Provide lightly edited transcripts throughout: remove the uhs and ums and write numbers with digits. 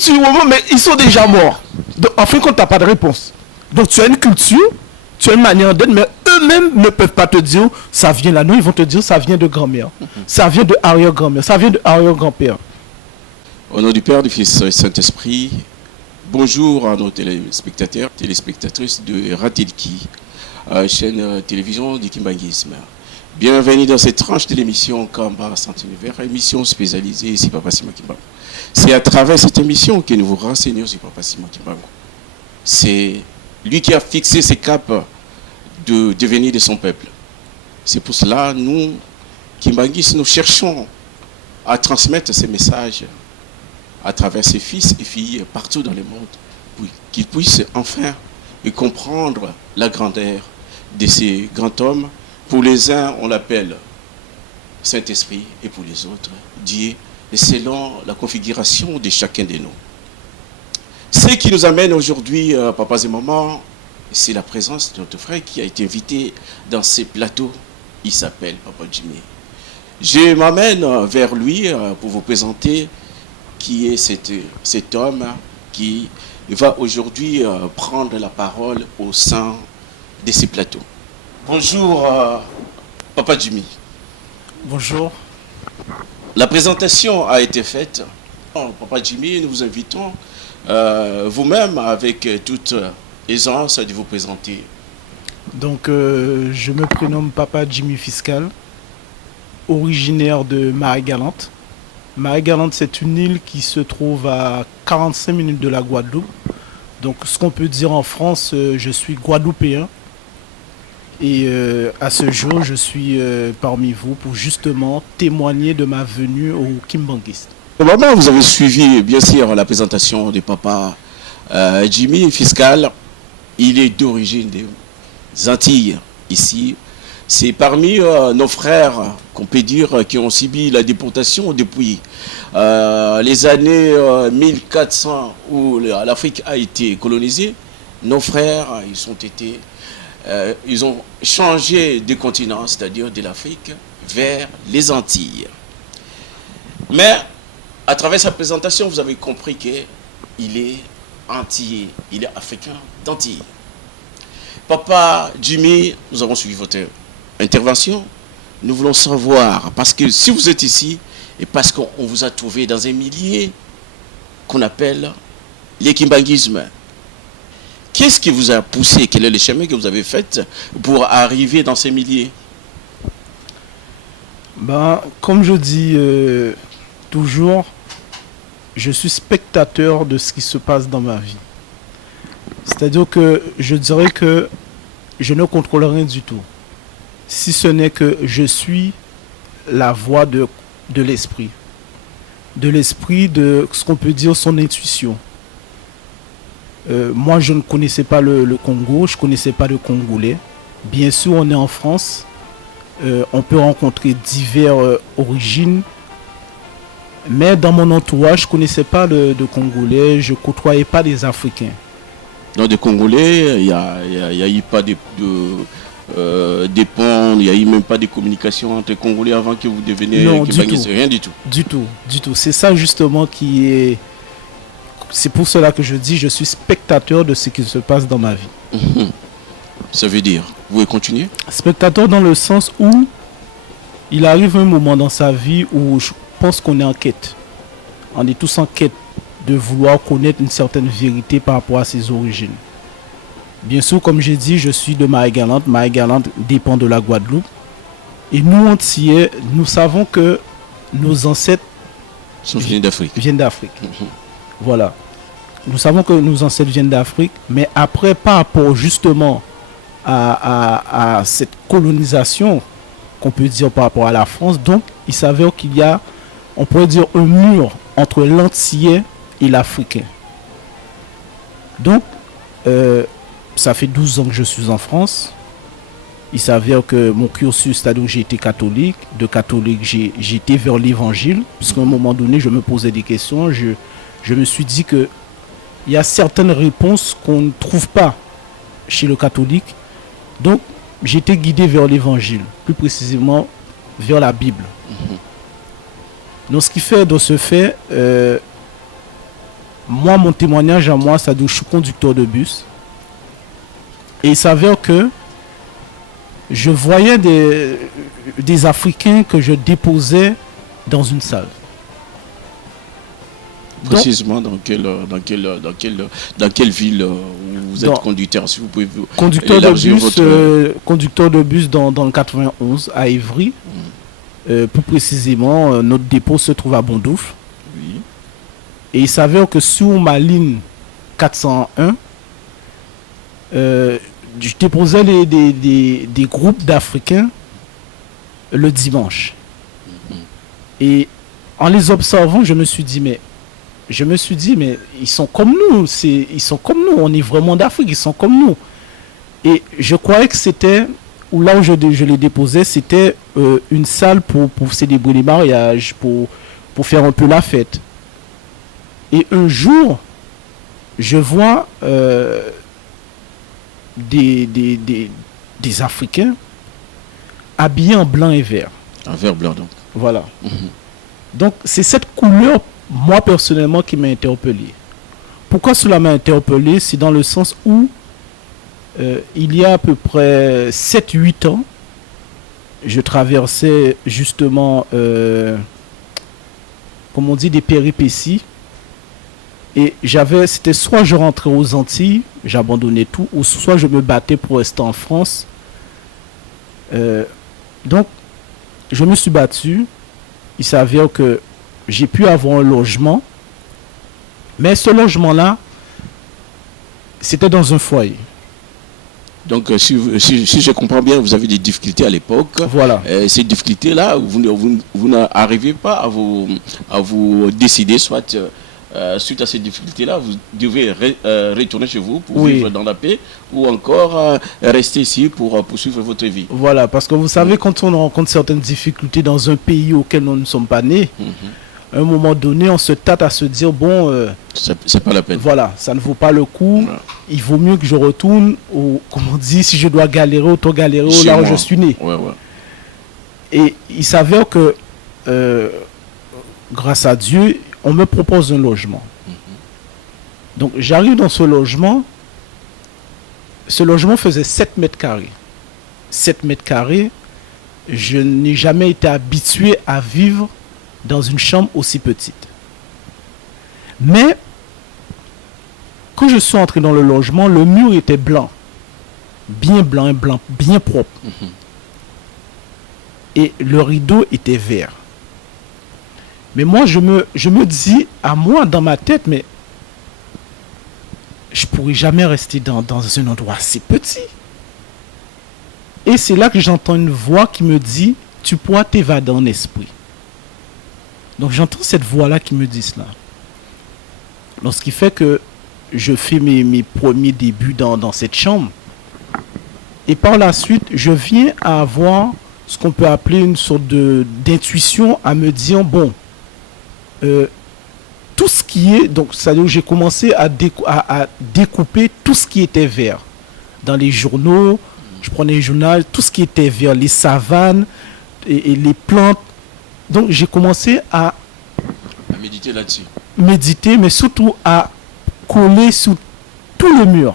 culture, mais ils sont déjà morts. Donc, en fin de compte, tu n'as pas de réponse. Donc, tu as une culture, tu as une manière d'être, mais eux-mêmes ne peuvent pas te dire ça vient là. Non, ils vont te dire ça vient de grand-mère, ça vient de arrière-grand-mère, ça vient de arrière-grand-père. Au nom du Père, du Fils et du Saint-Esprit, bonjour à nos téléspectateurs, téléspectatrices de Ratelki, chaîne télévision du Kimbanguisme. Bienvenue dans cette tranche de l'émission Kamba Saint-Univers, émission spécialisée ici Papa Simon Kimbangu. C'est à travers cette émission que nous vous renseignons sur Papa Simon Kimbangu. C'est lui qui a fixé ses caps de devenir de son peuple. C'est pour cela, nous, Kimbanguistes, nous cherchons à transmettre ces messages à travers ses fils et filles partout dans le monde, pour qu'ils puissent enfin comprendre la grandeur de ces grands hommes. Pour les uns, on l'appelle Saint-Esprit, et pour les autres, Dieu, selon la configuration de chacun de nous. Ce qui nous amène aujourd'hui, papas et mamans, c'est la présence de notre frère qui a été invité dans ces plateaux. Il s'appelle Papa Jimmy. Je m'amène vers lui pour vous présenter qui est cet homme qui va aujourd'hui prendre la parole au sein de ces plateaux. Bonjour, Papa Jimmy. Bonjour. La présentation a été faite. Papa Jimmy, nous vous invitons vous-même avec toute aisance de vous présenter. Donc, je me prénomme Papa Jimmy Fiscal, originaire de Marie-Galante. Marie-Galante, c'est une île qui se trouve à 45 minutes de la Guadeloupe. Donc, ce qu'on peut dire en France, je suis guadeloupéen. Et à ce jour, je suis parmi vous pour justement témoigner de ma venue au Kimbanguiste. Maman, vous avez suivi bien sûr la présentation de Papa Jimmy Fiscal. Il est d'origine des Antilles ici. C'est parmi nos frères, qu'on peut dire, qui ont subi la déportation depuis les années 1400 où l'Afrique a été colonisée. Nos frères, ils ont changé de continent, c'est-à-dire de l'Afrique, vers les Antilles. Mais à travers sa présentation, vous avez compris qu'il est antillais, il est africain d'Antilles. Papa Jimmy, nous avons suivi votre intervention. Nous voulons savoir, parce que si vous êtes ici, et parce qu'on vous a trouvé dans un milieu qu'on appelle les Kimbanguisme. Qu'est-ce qui vous a poussé? Quel est le chemin que vous avez fait pour arriver dans ces milieux? Comme je dis toujours, je suis spectateur de ce qui se passe dans ma vie. C'est-à-dire que je dirais que je ne contrôle rien du tout. Si ce n'est que je suis la voix de l'esprit. De l'esprit, de ce qu'on peut dire son intuition. Moi, je ne connaissais pas le Congo, je ne connaissais pas le Congolais. Bien sûr, on est en France. On peut rencontrer diverses origines. Mais dans mon entourage, je ne connaissais pas de Congolais, je ne côtoyais pas des Africains. Dans des Congolais, il n'y a eu pas des ponts, il n'y a eu même pas de communication entre Congolais avant que vous deveniez Kimbanguiste, rien du tout. Du tout. C'est ça justement qui est... C'est pour cela que je dis je suis spectateur de ce qui se passe dans ma vie. Ça veut dire, vous pouvez continuer? Spectateur dans le sens où il arrive un moment dans sa vie où je pense qu'on est en quête. On est tous en quête de vouloir connaître une certaine vérité par rapport à ses origines. Bien sûr, comme j'ai dit, je suis de Marie-Galante. Marie-Galante dépend de la Guadeloupe. Et nous, Antillais, nous savons que nos ancêtres viennent d'Afrique. Voilà. Nous savons que nos ancêtres viennent d'Afrique, mais après, par rapport justement à cette colonisation qu'on peut dire par rapport à la France, donc il s'avère qu'il y a, on pourrait dire, un mur entre l'Antillais et l'Africain. Donc, ça fait 12 ans que je suis en France. Il s'avère que mon cursus, c'est-à-dire que j'ai été catholique. De catholique, j'ai été vers l'évangile. Parce qu'à un moment donné, je me posais des questions. Je me suis dit qu'il y a certaines réponses qu'on ne trouve pas chez le catholique. Donc, j'ai été guidé vers l'évangile. Plus précisément, vers la Bible. Donc, ce qui fait, dans ce fait, moi, mon témoignage à moi, ça dit je suis conducteur de bus. Et il s'avère que je voyais des Africains que je déposais dans une salle. Précisément dans quelle ville vous êtes conducteur, si vous pouvez conducteur de bus dans le 91 à Évry. Plus précisément, notre dépôt se trouve à Bondoufle. Oui. Et il s'avère que sur ma ligne 401, je déposais des groupes d'Africains le dimanche. Et en les observant, je me suis dit, mais ils sont comme nous, on est vraiment d'Afrique, ils sont comme nous. Et je croyais que c'était, ou là où je les déposais, c'était une salle pour célébrer les mariages, pour faire un peu la fête. Et un jour, je vois des Africains habillés en blanc et vert. En vert blanc, donc. Voilà. Donc, c'est cette couleur, moi, personnellement, qui m'a interpellé. Pourquoi cela m'a interpellé? C'est dans le sens où, il y a à peu près 7-8 ans, je traversais justement, comme on dit, des péripéties. Et c'était soit je rentrais aux Antilles, j'abandonnais tout, ou soit je me battais pour rester en France. Donc, je me suis battu. Il s'avère que j'ai pu avoir un logement. Mais ce logement-là, c'était dans un foyer. Donc, si je comprends bien, vous avez des difficultés à l'époque. Voilà. Ces difficultés-là, vous n'arrivez pas à vous décider, soit suite à ces difficultés-là, vous devez retourner chez vous pour vivre dans la paix, ou encore rester ici pour poursuivre votre vie. Voilà, parce que vous savez, quand on rencontre certaines difficultés dans un pays auquel nous ne sommes pas nés, à un moment donné, on se tâte à se dire, bon, c'est pas la peine. Voilà, ça ne vaut pas le coup. Voilà. Il vaut mieux que je retourne, comme on dit, si je dois galérer, autant galérer là où je suis né. Ouais, ouais. Et il s'avère que, grâce à Dieu, on me propose un logement. Donc, j'arrive dans ce logement. Ce logement faisait 7 mètres carrés. 7 mètres carrés, je n'ai jamais été habitué à vivre dans une chambre aussi petite. Mais, quand je suis entré dans le logement, le mur était blanc. Bien blanc, bien propre. Et le rideau était vert. Mais moi, je me dis à moi, dans ma tête, mais je ne pourrais jamais rester dans un endroit si petit. Et c'est là que j'entends une voix qui me dit, tu pourras t'évader en esprit. Donc j'entends cette voix-là qui me dit cela. Donc ce qui fait que je fais mes premiers débuts dans cette chambre. Et par la suite, je viens à avoir ce qu'on peut appeler une sorte d'intuition à me dire, bon, tout ce qui est, donc c'est-à-dire que j'ai commencé à découper tout ce qui était vert. Dans les journaux, je prenais les journaux, tout ce qui était vert, les savanes et les plantes. Donc j'ai commencé à méditer là-dessus. Méditer, mais surtout à coller sur tout le mur.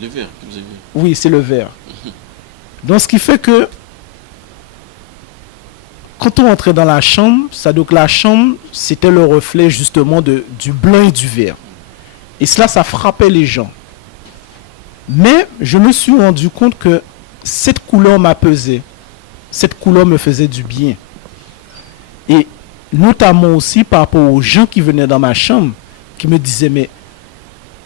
Le vert que vous avez vu? Oui, c'est le vert. Donc ce qui fait que quand on entrait dans la chambre, la chambre, c'était le reflet justement du blanc et du vert. Et cela, ça frappait les gens. Mais je me suis rendu compte que cette couleur m'apaisait. Cette couleur me faisait du bien. Et notamment aussi par rapport aux gens qui venaient dans ma chambre, qui me disaient, mais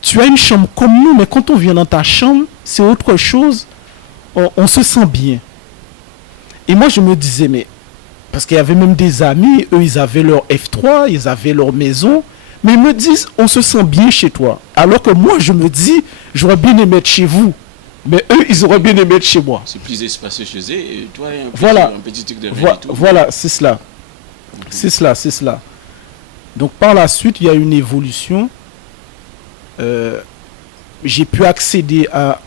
tu as une chambre comme nous, mais quand on vient dans ta chambre, c'est autre chose. On se sent bien. Et moi, je me disais, mais parce qu'il y avait même des amis, eux, ils avaient leur F3, ils avaient leur maison. Mais ils me disent, on se sent bien chez toi. Alors que moi, je me dis, j'aurais bien aimé être chez vous. Mais eux, ils auraient bien aimé être chez moi. C'est plus espacé chez eux et toi, un petit truc de Voilà, c'est cela. C'est cela. Donc, par la suite, il y a une évolution. J'ai pu accéder à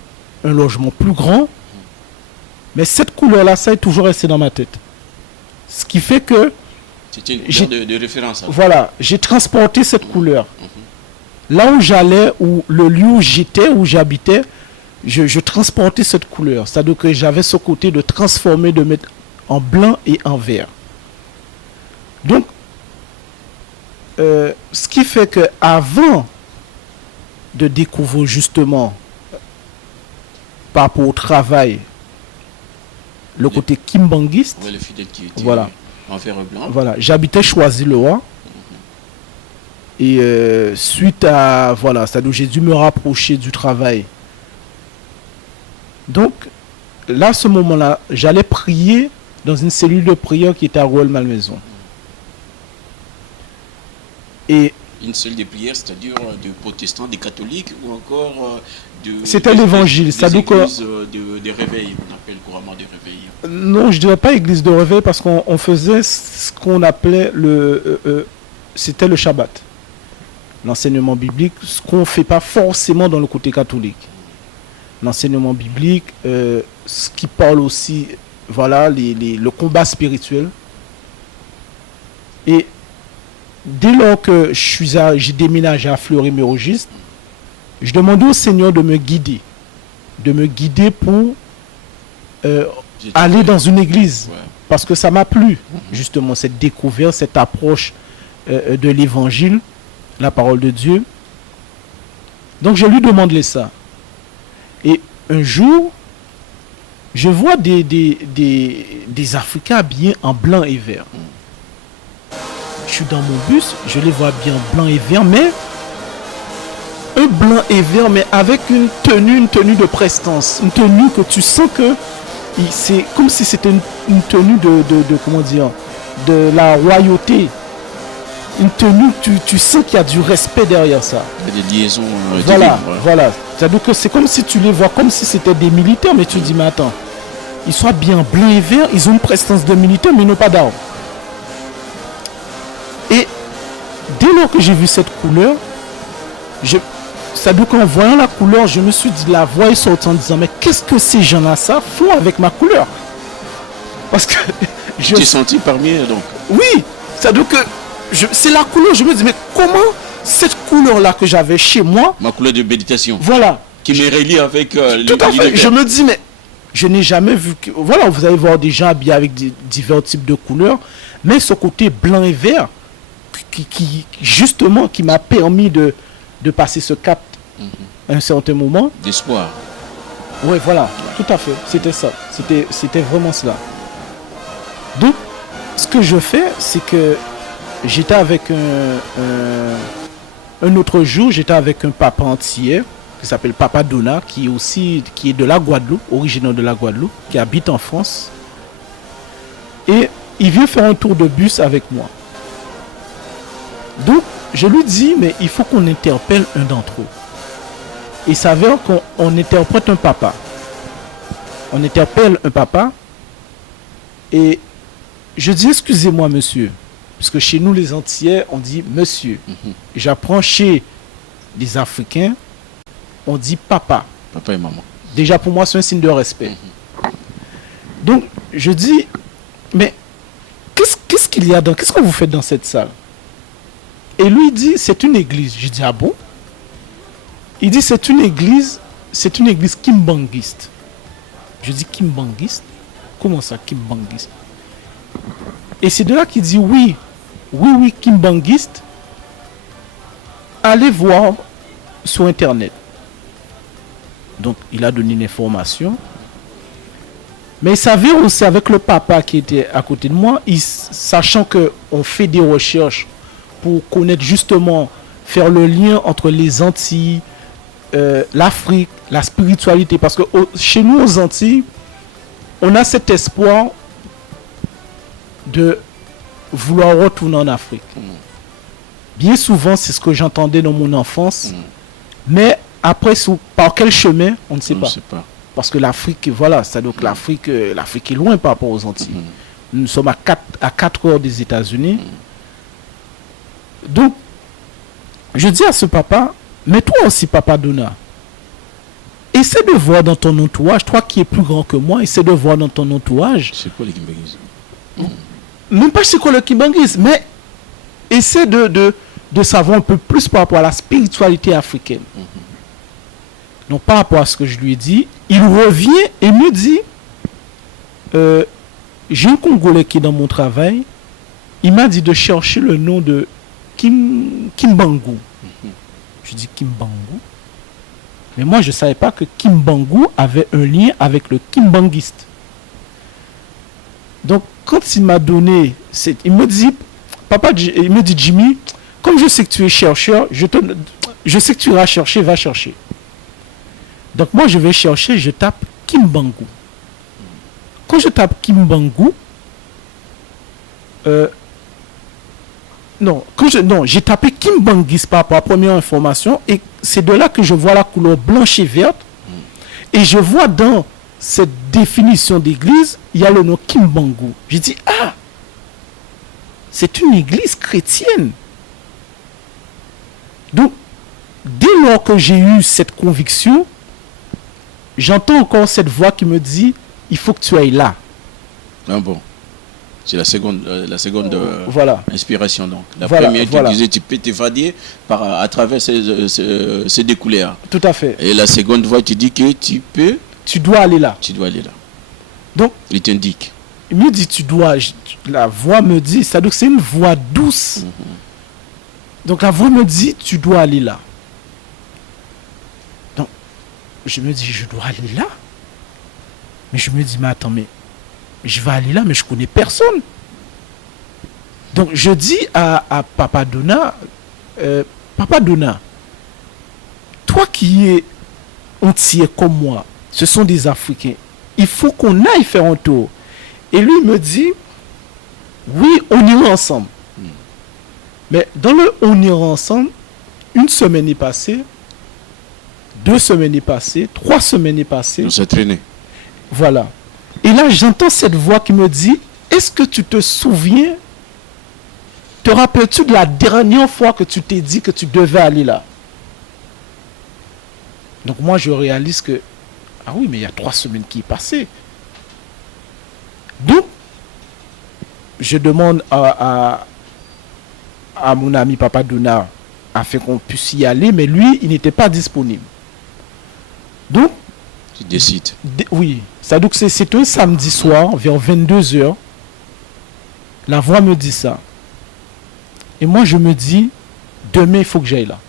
un logement plus grand. Mais cette couleur-là, ça est toujours resté dans ma tête. Ce qui fait que c'était une couleur de référence. Voilà, j'ai transporté cette couleur. là où j'allais, ou le lieu où j'étais, où j'habitais, je transportais cette couleur. C'est-à-dire que j'avais ce côté de transformer, de mettre en blanc et en vert. Donc, ce qui fait que avant de découvrir justement par rapport au travail le côté kimbanguiste, Ouais, le fidèle qui était voilà, en fer blanc. voilà, j'habitais Choisy-le-Roi et suite à voilà, c'est-à-dire j'ai dû me rapprocher du travail. Donc là, à ce moment-là, j'allais prier dans une cellule de prière qui était à Rouelle-Malmaison. Et Une seule des prières, c'est-à-dire de protestants, des catholiques ou encore c'était l'évangile, c'est-à-dire que des réveils, on appelle couramment des réveils. non, je dirais pas église de réveil parce qu'on faisait ce qu'on appelait c'était le Shabbat, l'enseignement biblique, ce qu'on fait pas forcément dans le côté catholique. L'enseignement biblique, ce qui parle aussi, voilà, le combat spirituel. Et dès lors que j'ai déménagé à Fleury-Mérogis, je demandais au Seigneur de me guider pour aller dans une église, Ouais. parce que ça m'a plu, justement, cette découverte, cette approche de l'évangile, la parole de Dieu. Donc je lui demandais ça. Et un jour, je vois des Africains habillés en blanc et vert. Je suis dans mon bus, je les vois bien blanc et vert, mais un blanc et vert, mais avec une tenue de prestance, une tenue que tu sens que c'est comme si c'était une tenue de comment dire, de la royauté. Une tenue, tu sens qu'il y a du respect derrière ça. Il y a des liaisons Voilà, divines, ouais. voilà. C'est-à-dire que c'est comme si tu les vois comme si c'était des militaires, mais tu dis, mais attends, ils sont bien blancs et verts, ils ont une prestance de militaires, mais ils n'ont pas d'armes. Et dès lors que j'ai vu cette couleur, c'est-à-dire qu'en voyant la couleur, je me suis dit, la voix est sortie en disant, mais qu'est-ce que ces gens-là ça font avec ma couleur? Parce que Tu t'es senti parmi eux, donc. oui, c'est-à-dire que c'est la couleur, je me dis, mais comment cette couleur-là que j'avais chez moi, Ma couleur de méditation, voilà, qui me relie avec tout à fait, je me dis, mais je n'ai jamais vu que, voilà, vous allez voir des gens habillés avec divers types de couleurs, mais ce côté blanc et vert, qui justement, qui m'a permis de passer ce cap à un certain moment. d'espoir. Oui, voilà, tout à fait, c'était ça, c'était vraiment cela. Donc, ce que je fais, c'est que j'étais avec un autre jour, j'étais avec un papa antillais qui s'appelle Papa Dona, qui est de la Guadeloupe, originaire de la Guadeloupe, qui habite en France. Et il vient faire un tour de bus avec moi. Donc, je lui dis, mais il faut qu'on interpelle un d'entre eux. Il s'avère qu'on interprète un papa. On interpelle un papa. Et je dis, excusez-moi, monsieur. Parce que chez nous, les Antillais, on dit monsieur. J'apprends chez les Africains, on dit papa. Papa et maman. Déjà, pour moi, c'est un signe de respect. Donc, je dis, mais qu'est-ce qu'il y a qu'est-ce que vous faites dans cette salle? Et lui, il dit, c'est une église. Je dis, ah bon? Il dit, c'est une église kimbanguiste. Je dis, kimbanguiste? Comment ça, kimbanguiste? Et c'est de là qu'il dit, oui, kimbanguiste. Allez voir sur Internet. Donc, il a donné une information. Mais il s'avère aussi avec le papa qui était à côté de moi, sachant qu'on fait des recherches pour connaître justement, faire le lien entre les Antilles, l'Afrique, la spiritualité. Parce que chez nous aux Antilles, on a cet espoir de vouloir retourner en Afrique. Bien souvent, c'est ce que j'entendais dans mon enfance. Mais après, par quel chemin, on ne sait pas. Parce que l'Afrique, voilà, c'est donc l'Afrique est loin par rapport aux Antilles. Nous sommes à 4 heures des États-Unis. Donc, je dis à ce papa, mais toi aussi, Papa Dona, essaie de voir dans ton entourage, toi qui es plus grand que moi, essaie de voir dans ton entourage. C'est quoi les kimbanguistes? Même pas c'est quoi le kimbanguisme, mais essaie de de savoir un peu plus par rapport à la spiritualité africaine. Donc par rapport à ce que je lui ai dit, il revient et me dit, j'ai un Congolais qui est dans mon travail, il m'a dit de chercher le nom de Kimbangu. Je dis Kimbangu. Mais moi je ne savais pas que Kimbangu avait un lien avec le kimbanguiste. Donc quand il m'a donné, il me dit, il me dit Jimmy, comme je sais que tu es chercheur, je sais que tu iras chercher, va chercher. Donc moi je vais chercher, je tape Kimbangu. Quand je tape Kimbangu, j'ai tapé Kimbangis par rapport à la première information et c'est de là que je vois la couleur blanche et verte et je vois dans cette définition d'église, il y a le nom Kimbangu. J'ai dit, ah, c'est une église chrétienne. Donc, dès lors que j'ai eu cette conviction, j'entends encore cette voix qui me dit, il faut que tu ailles là. Ah bon. C'est la seconde voilà. inspiration. Donc. La première, tu disais, tu peux t'évader à travers ces découleurs. Tout à fait. Et la seconde voix, tu dis que tu peux... Tu dois aller là. Tu dois aller là. Donc, il t'indique. Il me dit, tu dois... La voix me dit, ça donc c'est une voix douce. Donc la voix me dit, tu dois aller là. Donc, je me dis, je dois aller là. Mais je me dis, mais attends, mais je vais aller là, mais je connais personne. Donc je dis à Papa Dona, Papa Dona, toi qui es entier comme moi, ce sont des Africains, il faut qu'on aille faire un tour. Et lui me dit, oui, on ira ensemble. Mais dans le on ira ensemble, une semaine est passée, 2 semaines est passée, 3 semaines est passée. On s'est traîné. Voilà. Et là, j'entends cette voix qui me dit, est-ce que tu te souviens, te rappelles-tu de la dernière fois que tu t'es dit que tu devais aller là? Donc moi, je réalise que, ah oui, mais il y a 3 semaines qui est passé. Donc, je demande à mon ami Papa Dona afin qu'on puisse y aller, mais lui, il n'était pas disponible. Donc, tu décides. Oui, ça donc c'est un samedi soir, vers 22h. La voix me dit ça. Et moi, je me dis, demain, il faut que j'aille là.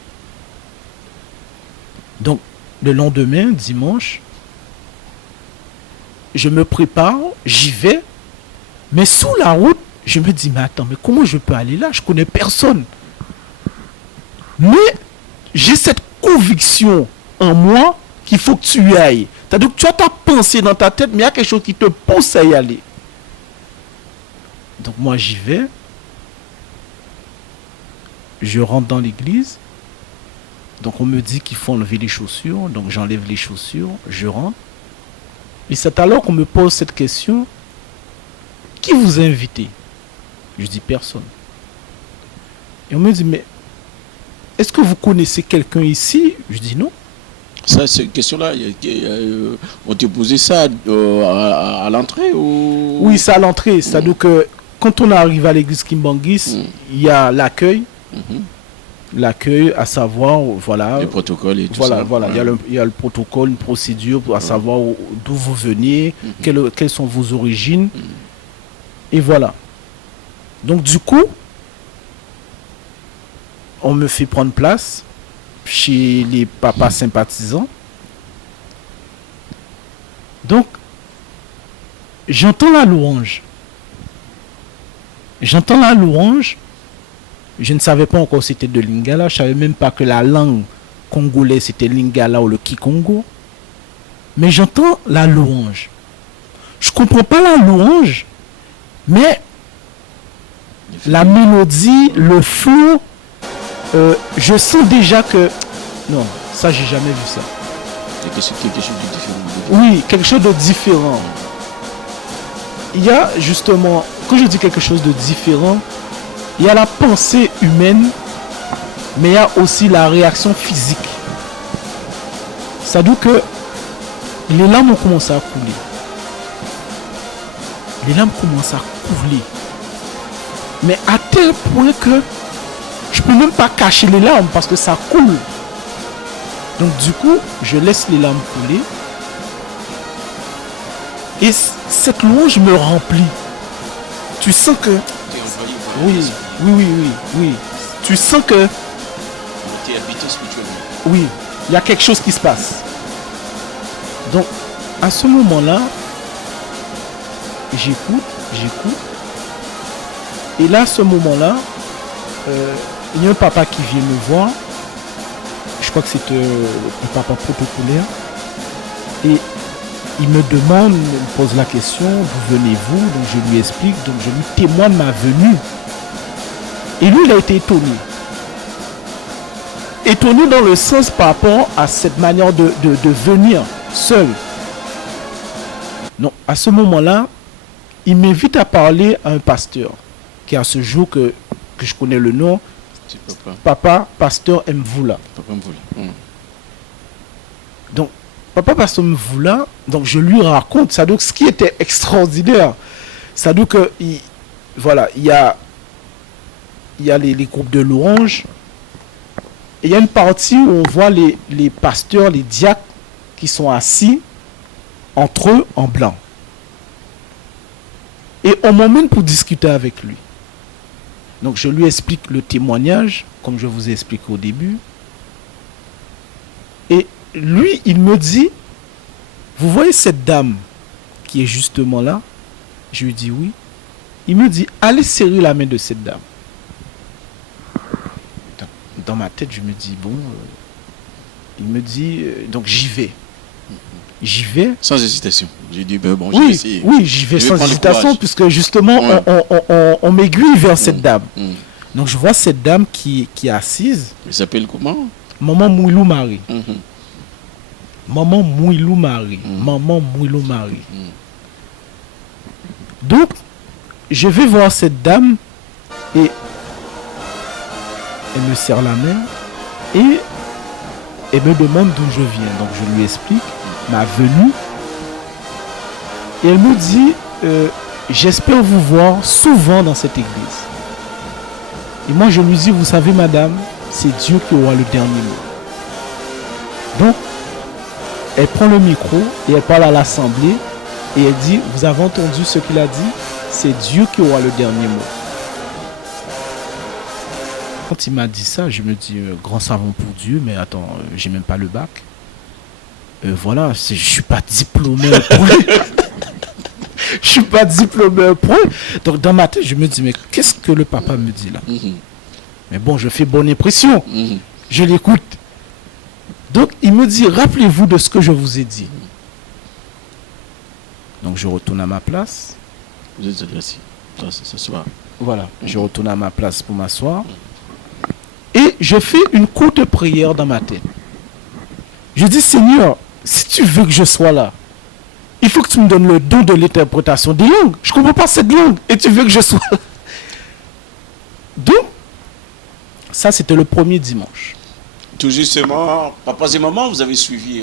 Donc, le lendemain, dimanche, je me prépare, j'y vais. Mais sous la route, je me dis, mais attends, mais comment je peux aller là? Je connais personne. Mais j'ai cette conviction en moi qu'il faut que tu y ailles. C'est-à-dire que tu as ta pensée dans ta tête, mais il y a quelque chose qui te pousse à y aller. Donc moi, j'y vais. Je rentre dans l'église. Donc on me dit qu'il faut enlever les chaussures. Donc j'enlève les chaussures, je rentre. Et c'est alors qu'on me pose cette question. Qui vous a invité? Je dis personne. Et on me dit, mais est-ce que vous connaissez quelqu'un ici? Je dis non. Ça, cette question-là, on te posait ça à l'entrée ou... Oui, c'est à l'entrée. C'est-à-dire que quand on arrive à l'église Kimbangis, il y a l'accueil. L'accueil, à savoir, voilà. Le protocole et tout voilà, ça. Voilà, il y a le protocole, une procédure pour savoir d'où vous venez, quelles sont vos origines. Et voilà. Donc du coup, on me fait prendre place chez les papas sympathisants. Donc, j'entends la louange. J'entends la louange. Je ne savais pas encore c'était de Lingala. Je ne savais même pas que la langue congolaise c'était Lingala ou le Kikongo. Mais j'entends la louange. Je ne comprends pas la louange, mais la mélodie, le flow, je sens déjà que... Non, ça, j'ai jamais vu ça. Quelque chose de différent. Oui, quelque chose de différent. Il y a justement, quand je dis quelque chose de différent, il y a la pensée humaine, mais il y a aussi la réaction physique. Ça veut dire que les larmes ont commencé à couler. Les larmes commencent à couler. Mais à tel point que Je peux même pas cacher les larmes parce que ça coule. Donc du coup, je laisse les larmes couler. Et cette louange me remplit. Tu sens que... Oui. Tu sens que... Tu es habité spirituellement. Oui, il y a quelque chose qui se passe. Donc, à ce moment-là, j'écoute. Et là, à ce moment-là, il y a un papa qui vient me voir. Je crois que c'est le papa protocolaire. Et il me demande, il me pose la question, d'où venez-vous? Donc je lui explique, donc je lui témoigne ma venue. Et lui, il a été étonné. Étonné dans le sens par rapport à cette manière de venir seul. Donc à ce moment-là, il m'invite à parler à un pasteur, qui à ce jour que je connais le nom, Papa Pasteur Mvoula. Papa Mvoula. Donc, Papa Pasteur Mvoula, donc je lui raconte, ça donc ce qui était extraordinaire, ça donc que voilà, il y a les groupes de louanges, et il y a une partie où on voit les pasteurs, les diacres qui sont assis entre eux en blanc. Et on m'emmène pour discuter avec lui. Donc je lui explique le témoignage, comme je vous ai expliqué au début. Et lui, il me dit, vous voyez cette dame qui est justement là? Je lui dis oui. Il me dit, allez serrer la main de cette dame. Dans ma tête, je me dis, bon, il me dit, donc j'y vais. J'y vais. Sans hésitation. J'ai dit, ben bon, oui, j'y vais sans hésitation, puisque justement, on m'aiguille vers cette dame. Donc, je vois cette dame qui est assise. Elle s'appelle comment? Maman Mouilou Marie. Maman Mouilou Marie. Maman Mouilou Marie. Donc, je vais voir cette dame et elle me serre la main et elle me demande d'où je viens. Donc, je lui explique ma venue. Et elle me dit, j'espère vous voir souvent dans cette église. Et moi je lui dis, vous savez madame, c'est Dieu qui aura le dernier mot. Donc, elle prend le micro et elle parle à l'assemblée et elle dit, vous avez entendu ce qu'il a dit? C'est Dieu qui aura le dernier mot. Quand il m'a dit ça, je me dis, grand savant pour Dieu, mais attends, j'ai même pas le bac. Voilà, je suis pas diplômé je suis pas diplômé donc dans ma tête je me dis mais qu'est-ce que le papa me dit là? Mais bon, je fais bonne impression. Je l'écoute. Donc il me dit, rappelez-vous de ce que je vous ai dit. Donc je retourne à ma place. Vous êtes assis. S'asseoir. Voilà, je retourne à ma place pour m'asseoir et je fais une courte prière dans ma tête. Je dis, Seigneur, si tu veux que je sois là, il faut que tu me donnes le don de l'interprétation des langues. Je ne comprends pas cette langue et tu veux que je sois là. Donc, ça c'était le premier dimanche. Tout justement, papas et mamans, vous avez suivi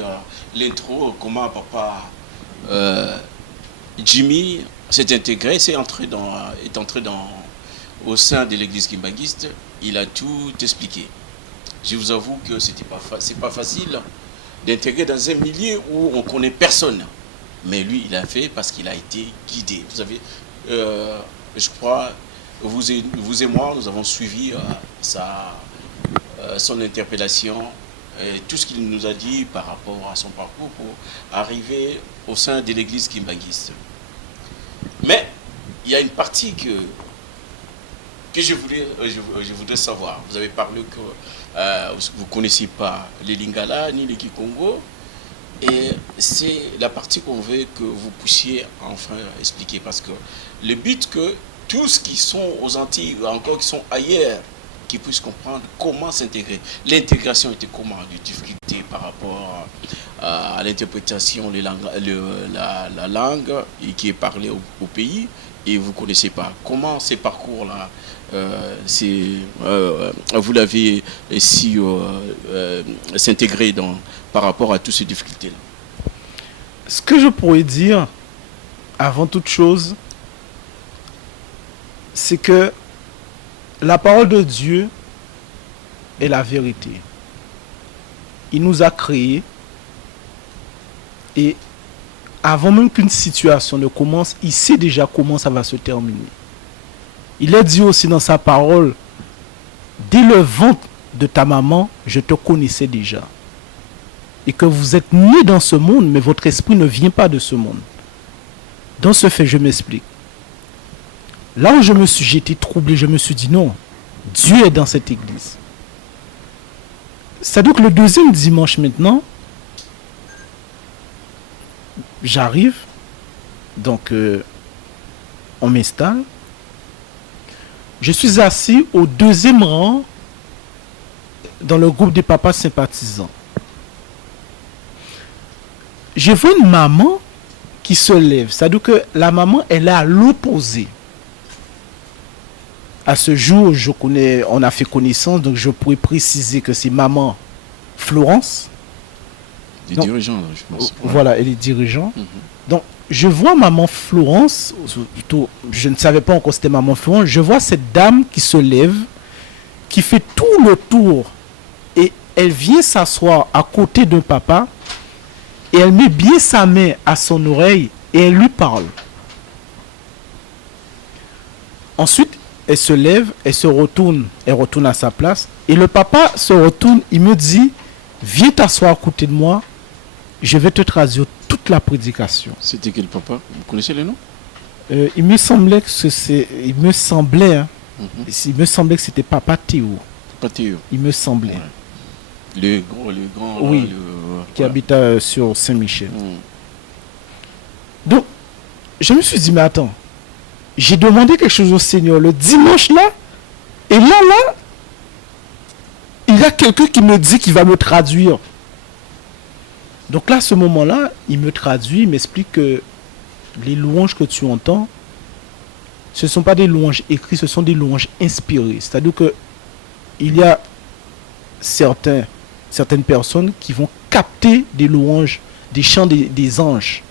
l'intro, comment papa Jimmy s'est intégré, est entré au sein de l'église kimbanguiste. Il a tout expliqué. Je vous avoue que c'est pas facile d'intégrer dans un milieu où on ne connaît personne. Mais lui, il a fait parce qu'il a été guidé. Vous avez, je crois, vous et moi, nous avons suivi son interpellation, et tout ce qu'il nous a dit par rapport à son parcours pour arriver au sein de l'église kimbanguiste. Mais il y a une partie que je voudrais savoir. Vous avez parlé que vous ne connaissez pas les Lingala ni les Kikongo. Et c'est la partie qu'on veut que vous puissiez enfin expliquer. Parce que le but que tous qui sont aux Antilles, ou encore qui sont ailleurs, qui puissent comprendre comment s'intégrer. L'intégration était comment? Des difficultés par rapport à l'interprétation, la langue qui est parlée au pays. Et vous ne connaissez pas. Comment ces parcours-là, vous l'avez si s'intégrer par rapport à toutes ces difficultés-là? Ce que je pourrais dire, avant toute chose, c'est que la parole de Dieu est la vérité. Il nous a créés et avant même qu'une situation ne commence, il sait déjà comment ça va se terminer. Il est dit aussi dans sa parole, dès le ventre de ta maman, je te connaissais déjà. Et que vous êtes né dans ce monde, mais votre esprit ne vient pas de ce monde. Dans ce fait, je m'explique. Là où j'ai été troublé, je me suis dit non, Dieu est dans cette église. C'est donc le deuxième dimanche maintenant, j'arrive, donc on m'installe. Je suis assis au deuxième rang dans le groupe des papas sympathisants. Je vois une maman qui se lève. C'est-à-dire que la maman, elle est à l'opposé. À ce jour, on a fait connaissance, donc je pourrais préciser que c'est maman Florence. Les dirigeants, je pense. Voilà, elle est dirigeante. Donc, je vois maman Florence, plutôt, je ne savais pas encore c'était maman Florence, je vois cette dame qui se lève, qui fait tout le tour, et elle vient s'asseoir à côté d'un papa, et elle met bien sa main à son oreille, et elle lui parle. Ensuite, elle se lève, elle retourne à sa place, et le papa se retourne, il me dit, viens t'asseoir à côté de moi, je vais te traduire toute la prédication. C'était quel papa? Vous connaissez le nom? Il me semblait que il me semblait que c'était Papa Théo. Papa Théo. Il me semblait. Ouais. Le grand. Oui. Qui habite sur Saint-Michel. Donc, je me suis dit, mais attends, j'ai demandé quelque chose au Seigneur le dimanche là, et là, il y a quelqu'un qui me dit qu'il va me traduire. Donc là, à ce moment-là, il me traduit, il m'explique que les louanges que tu entends, ce ne sont pas des louanges écrites, ce sont des louanges inspirées. C'est-à-dire que il y a certaines personnes qui vont capter des louanges, des chants des anges.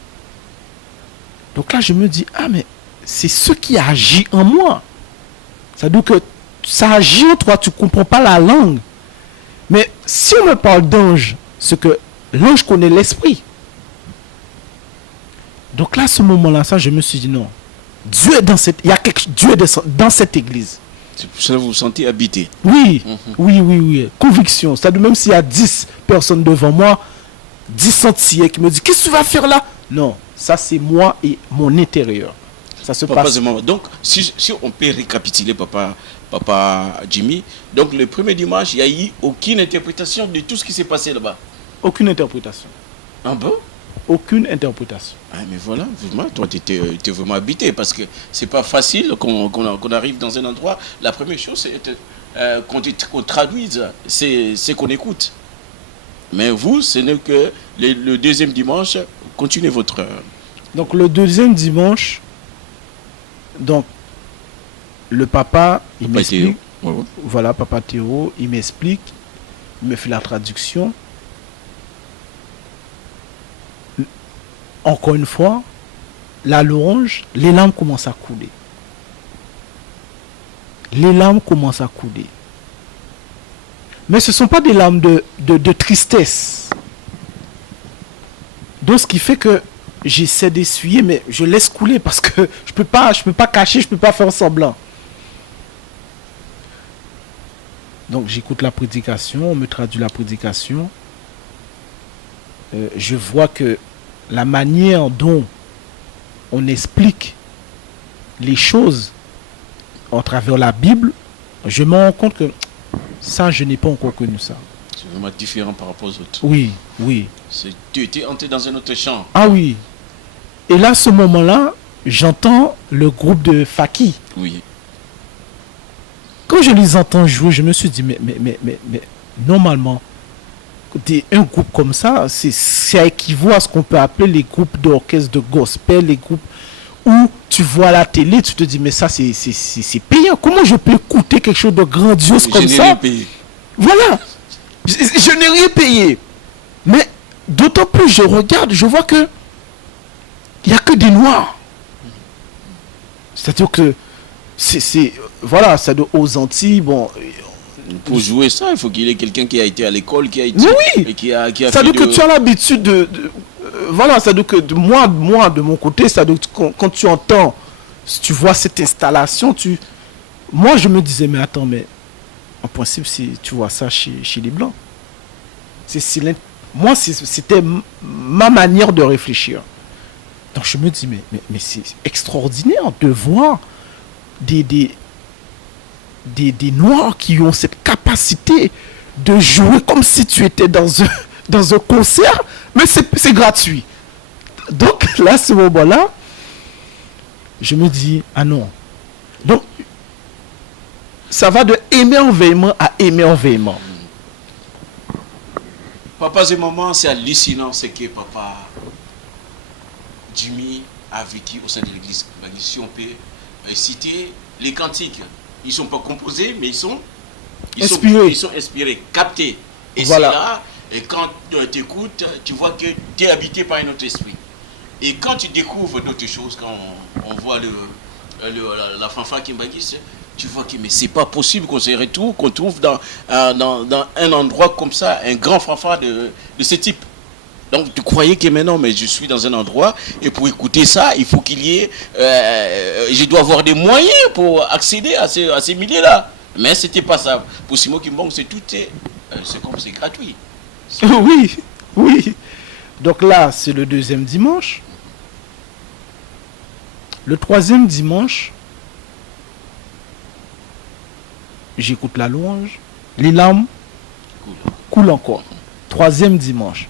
Donc là, je me dis, ah mais c'est ce qui agit en moi. C'est-à-dire que ça agit en toi, tu ne comprends pas la langue. Mais si on me parle d'ange, ce que l'ange connaît l'esprit. Donc là, à ce moment-là, je me suis dit non. Dieu est dans cette église. C'est pour ça que vous vous sentez habité. Oui, oui. Conviction. C'est-à-dire même s'il y a 10 personnes devant moi, 10 sentiers qui me disent, qu'est-ce que tu vas faire là? Non, ça c'est moi et mon intérieur. Ça se passe. Donc, si on peut récapituler, papa Jimmy, donc le premier dimanche, il n'y a eu aucune interprétation de tout ce qui s'est passé là-bas. Aucune interprétation. Ah bon? Aucune interprétation. Ah mais voilà, vraiment, toi tu étais vraiment habité parce que c'est pas facile qu'on arrive dans un endroit. La première chose, c'est qu'on traduise, c'est qu'on écoute. Mais vous, ce n'est que le deuxième dimanche, continuez votre... Donc le deuxième dimanche, donc le papa, il m'explique. Voilà, papa Théo, il m'explique, il me fait la traduction. Encore une fois, la louange, les larmes commencent à couler. Les larmes commencent à couler. Mais ce ne sont pas des larmes de tristesse. Donc ce qui fait que j'essaie d'essuyer, mais je laisse couler parce que je peux pas cacher, je ne peux pas faire semblant. Donc j'écoute la prédication, on me traduit la prédication. Je vois que la manière dont on explique les choses à travers la Bible, je me rends compte que ça, je n'ai pas encore connu ça. C'est vraiment différent par rapport aux autres. Oui. Tu étais entré dans un autre champ. Ah oui. Et là, à ce moment-là, j'entends le groupe de Faki. Oui. Quand je les entends jouer, je me suis dit, mais normalement, un groupe comme ça, ça équivaut à ce qu'on peut appeler les groupes d'orchestre de gospel, les groupes où tu vois la télé, tu te dis, mais ça, c'est payant. Comment je peux écouter quelque chose de grandiose comme ça? Rien payé. Voilà. Je n'ai rien payé. Mais d'autant plus, je regarde, je vois que il n'y a que des noirs. C'est-à-dire que voilà, c'est aux Antilles, bon, Pour jouer ça, il faut qu'il y ait quelqu'un qui a été à l'école, qui a été... Oui. Et qui a Ça fait veut dire que tu as l'habitude voilà, ça veut dire que moi, de mon côté, ça veut dire que quand tu entends, si tu vois cette installation, moi, je me disais, mais attends, mais en principe, si tu vois ça chez les Blancs, moi, c'était ma manière de réfléchir. Donc, je me dis, mais c'est extraordinaire de voir des Noirs qui ont cette capacité de jouer comme si tu étais dans un concert, mais c'est gratuit. Donc, là, à ce moment-là, je me dis, ah non. Donc, ça va de émerveillement à émerveillement. Papas et mamans, c'est hallucinant ce que papa Jimmy a vécu au sein de l'église. Si on peut citer les cantiques, ils ne sont pas composés, mais ils sont inspirés, captés. Et voilà. C'est là, et quand tu écoutes, tu vois que tu es habité par un autre esprit. Et quand tu découvres d'autres choses, quand on voit la fanfare Kimbangis, tu vois que mais c'est pas possible qu'on trouve dans un endroit comme ça, un grand fanfare de ce type. Donc tu croyais que maintenant, mais je suis dans un endroit et pour écouter ça, il faut qu'il y ait, je dois avoir des moyens pour accéder à ces milliers-là. Mais c'était pas ça. Pour Simon Kimbang, c'est comme c'est gratuit. Oui. Donc là, c'est le deuxième dimanche. Le troisième dimanche, j'écoute la louange. Les larmes coulent encore. Troisième dimanche.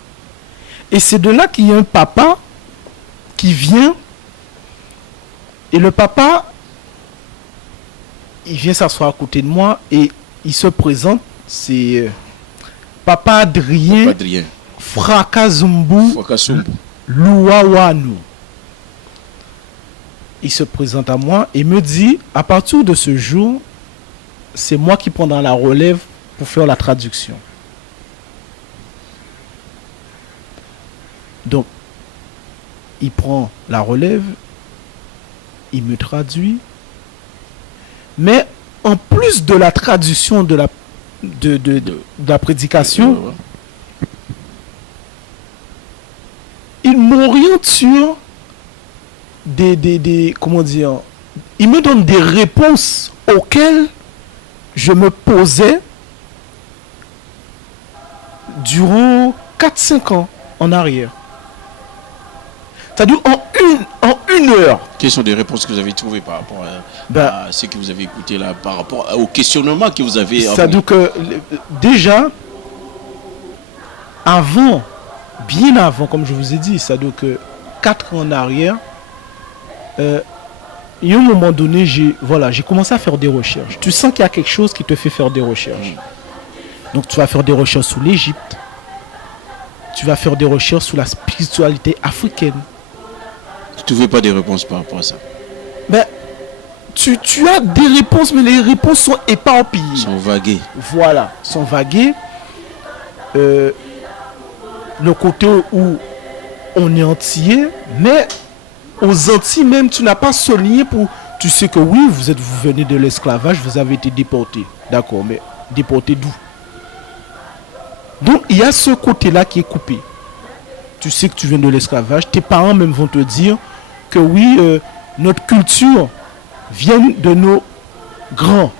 Et c'est de là qu'il y a un papa qui vient. Et le papa, il vient s'asseoir à côté de moi et il se présente. C'est Papa Adrien Frakazumbu Louawanu. Il se présente à moi et me dit, à partir de ce jour, c'est moi qui prendrai la relève pour faire la traduction. Donc, il prend la relève, il me traduit, mais en plus de la traduction de la prédication, il m'oriente sur comment dire, il me donne des réponses auxquelles je me posais durant 4-5 ans en arrière. C'est-à-dire en une heure. Quelles sont les réponses que vous avez trouvées par rapport à ce que vous avez écouté là, par rapport au questionnement que vous avez... C'est-à-dire que déjà, bien avant, comme je vous ai dit, c'est-à-dire que 4 ans en arrière, il y a un moment donné, j'ai commencé à faire des recherches. Tu sens qu'il y a quelque chose qui te fait faire des recherches. Donc tu vas faire des recherches sur l'Égypte. Tu vas faire des recherches sur la spiritualité africaine. Tu ne trouvais pas des réponses par rapport à ça? Tu as des réponses, mais les réponses sont éparpillées. Sont vaguées. Voilà, sont vaguées. Le côté où on est antillais, mais aux Antilles même, tu n'as pas souligné pour... Tu sais que oui, vous venez de l'esclavage, vous avez été déporté. D'accord, mais déporté d'où? Donc, il y a ce côté-là qui est coupé. Tu sais que tu viens de l'esclavage. Tes parents même vont te dire que oui, notre culture vient de nos grands.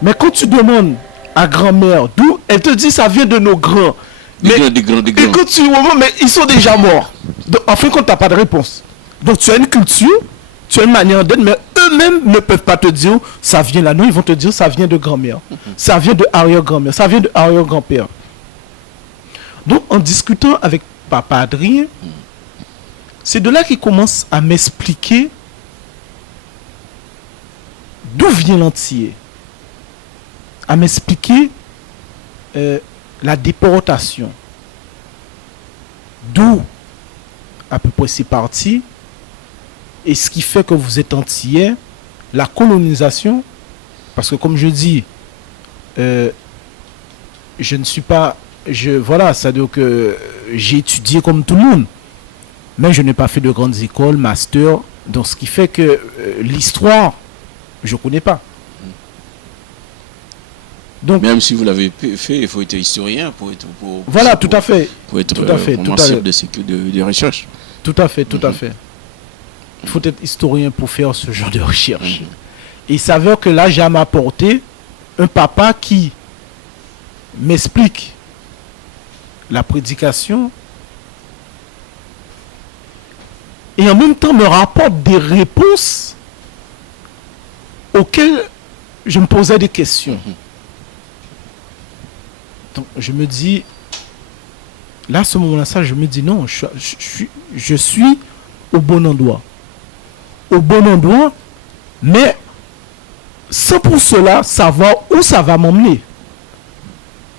Mais quand tu demandes à grand-mère d'où, elle te dit ça vient de nos grands. Des grands. Et quand tu mais ils sont déjà morts. Donc, en fin de compte, tu n'as pas de réponse. Donc tu as une culture, tu as une manière d'être, mais eux-mêmes ne peuvent pas te dire ça vient là. Non, ils vont te dire ça vient de grand-mère. Ça vient de arrière-grand-mère. Ça vient de arrière-grand-père. Donc en discutant avec Papa Adrien, c'est de là qu'il commence à m'expliquer d'où vient l'Antillais. À m'expliquer la déportation. D'où à peu près c'est parti. Et ce qui fait que vous êtes antillais, la colonisation, parce que comme je dis, je ne suis pas, voilà, ça veut dire que j'ai étudié comme tout le monde, mais je n'ai pas fait de grandes écoles, master, donc ce qui fait que l'histoire, je ne connais pas. Donc, même si vous l'avez fait, il faut être historien voilà, tout à fait. Pour être Tout à fait, tout à chef fait. de recherche. Tout à fait, tout à fait. Il faut être historien pour faire ce genre de recherche. Et il s'avère que là, j'ai à m'apporter un papa qui m'explique la prédication et en même temps me rapporte des réponses auxquelles je me posais des questions. Donc je me dis, là à ce moment-là, je me dis non, je suis au bon endroit. Au bon endroit, mais sans pour cela savoir où ça va m'emmener.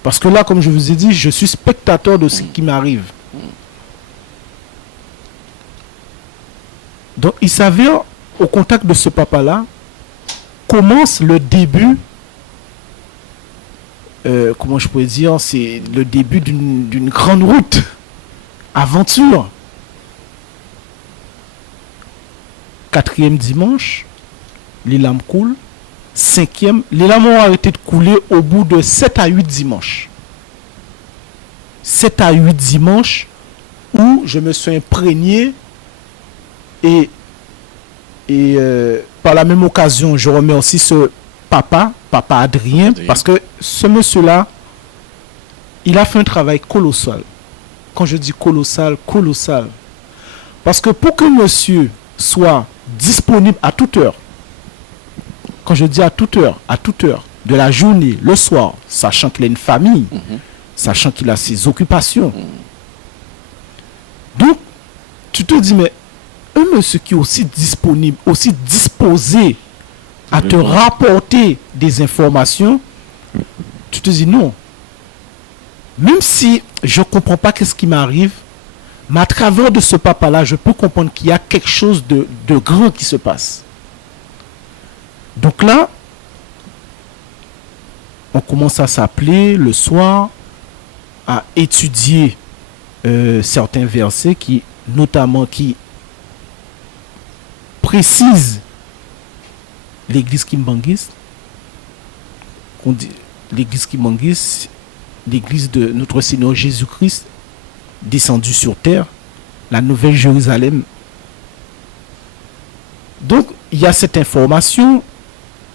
Parce que là, comme je vous ai dit, je suis spectateur de ce qui m'arrive. Donc il s'avère, au contact de ce papa-là, commence le début, comment je pourrais dire, c'est le début d'une grande route, aventure. 4e dimanche, les lames coulent. 5e, les lames ont arrêté de couler au bout de 7 à 8 dimanches. 7 à 8 dimanches où je me suis imprégné et par la même occasion, je remercie ce papa Adrien, parce que ce monsieur-là, il a fait un travail colossal. Quand je dis colossal, colossal. Parce que pour que monsieur soit disponible à toute heure, quand je dis à toute heure de la journée, le soir, sachant qu'il a une famille, sachant qu'il a ses occupations. Donc, tu te dis, mais un monsieur qui est aussi disponible, aussi disposé à te rapporter des informations, tu te dis non. Même si je ne comprends pas qu'est-ce qui m'arrive, mais à travers de ce papa-là, je peux comprendre qu'il y a quelque chose de grand qui se passe. Donc là, on commence à s'appeler le soir, à étudier certains versets qui précisent l'église kimbanguiste. L'église kimbanguiste, l'église de notre Seigneur Jésus-Christ descendu sur terre, la Nouvelle Jérusalem. Donc, il y a cette information,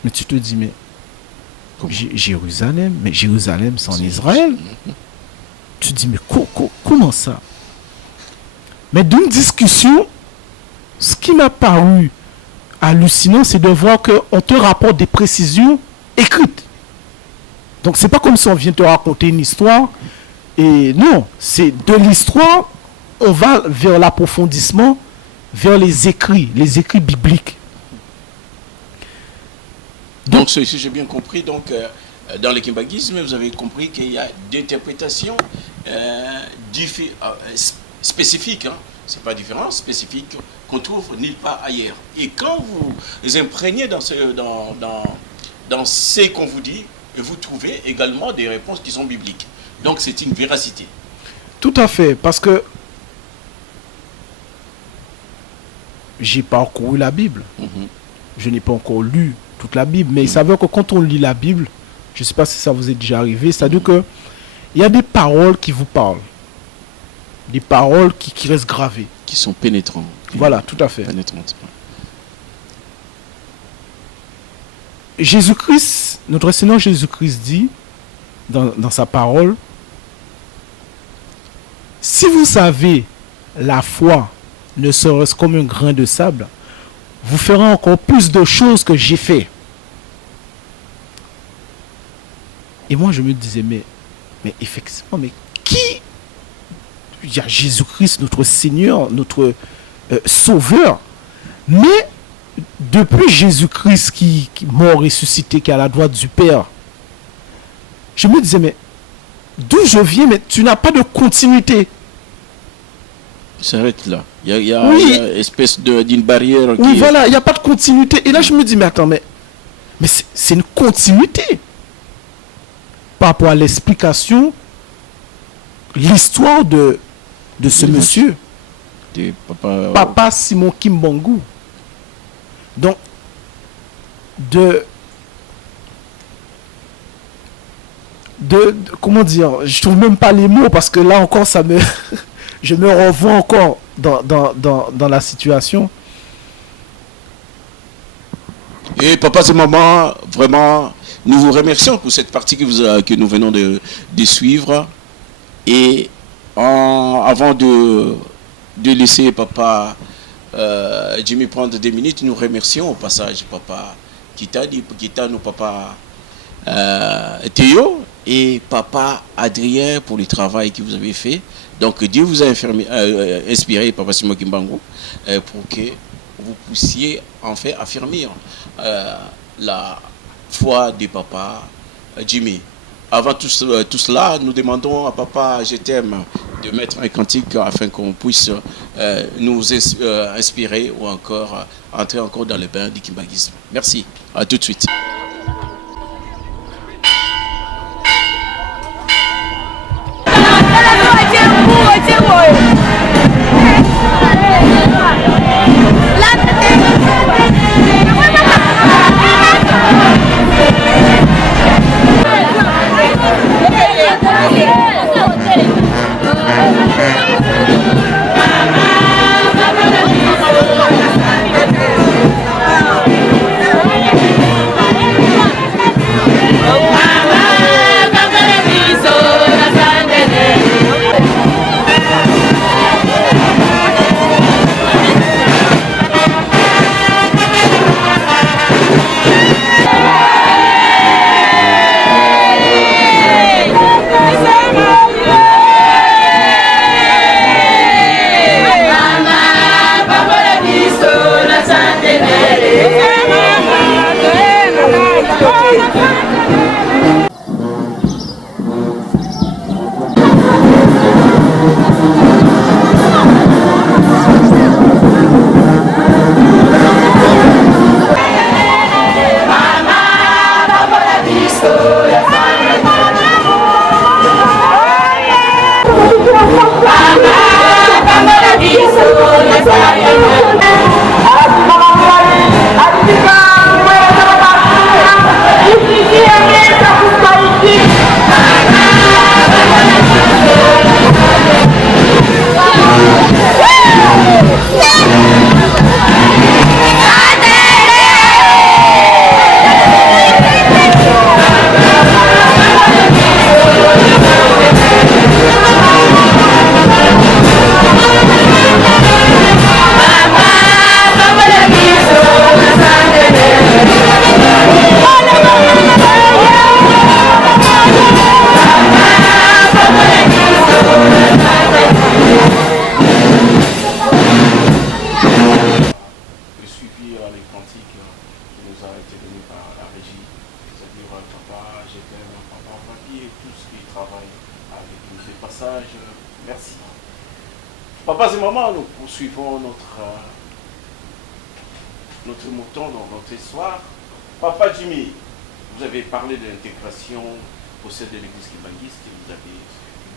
mais tu te dis, mais Jérusalem, c'est en Israël. Tu te dis, mais comment ça? Mais d'une discussion, ce qui m'a paru hallucinant, c'est de voir qu'on te rapporte des précisions écrites. Donc, c'est pas comme si on vient te raconter une histoire. Et non, c'est de l'histoire, on va vers l'approfondissement, vers les écrits bibliques. Donc, si j'ai bien compris, dans le kimbanguisme, vous avez compris qu'il y a des interprétations spécifiques, hein, c'est pas différent, spécifiques, qu'on trouve nulle part ailleurs. Et quand vous imprégnez dans ce qu'on vous dit, vous trouvez également des réponses qui sont bibliques. Donc c'est une véracité. Tout à fait, parce que j'ai parcouru la Bible. Je n'ai pas encore lu toute la Bible, mais il s'avère que quand on lit la Bible, je ne sais pas si ça vous est déjà arrivé, c'est-à-dire qu'il y a des paroles qui vous parlent. Des paroles qui restent gravées. Qui sont pénétrantes. Voilà, tout à fait. Pénétrantes. Jésus-Christ, notre Seigneur Jésus-Christ dit dans sa parole, si vous savez la foi ne serait-ce comme un grain de sable, vous ferez encore plus de choses que j'ai fait. Et moi je me disais, mais effectivement, mais qui? Il y a Jésus-Christ, notre Seigneur, notre Sauveur. Mais depuis Jésus-Christ qui mort ressuscité, qui est à la droite du Père, je me disais, mais d'où je viens, mais tu n'as pas de continuité. Ça s'arrête là. Il y a une espèce d'une barrière. Oui, voilà, il n'y a pas de continuité. Et là, je me dis, mais attends, mais c'est une continuité par rapport à l'explication, l'histoire de ce monsieur. Papa Simon Kimbangu. Donc, comment dire, je trouve même pas les mots parce que là encore, je me revois encore dans la situation. Et papa et maman, vraiment, nous vous remercions pour cette partie que nous venons de suivre. Et avant de laisser papa Jimmy prendre 2 minutes, nous remercions au passage papa Kita, nous papa Théo et papa Adrien pour le travail que vous avez fait. Donc Dieu vous a inspiré, papa Simon Kimbangu, pour que vous puissiez en fait affirmer la foi de papa Jimmy. Avant tout cela, nous demandons à papa Je t'aime de mettre un cantique afin qu'on puisse nous inspirer ou encore entrer encore dans le bain du kimbanguisme. Merci, à tout de suite. Papas et mamans, nous poursuivons notre mouton dans notre histoire. Papa Jimmy, vous avez parlé de l'intégration au sein de l'église kimbanguiste, vous avez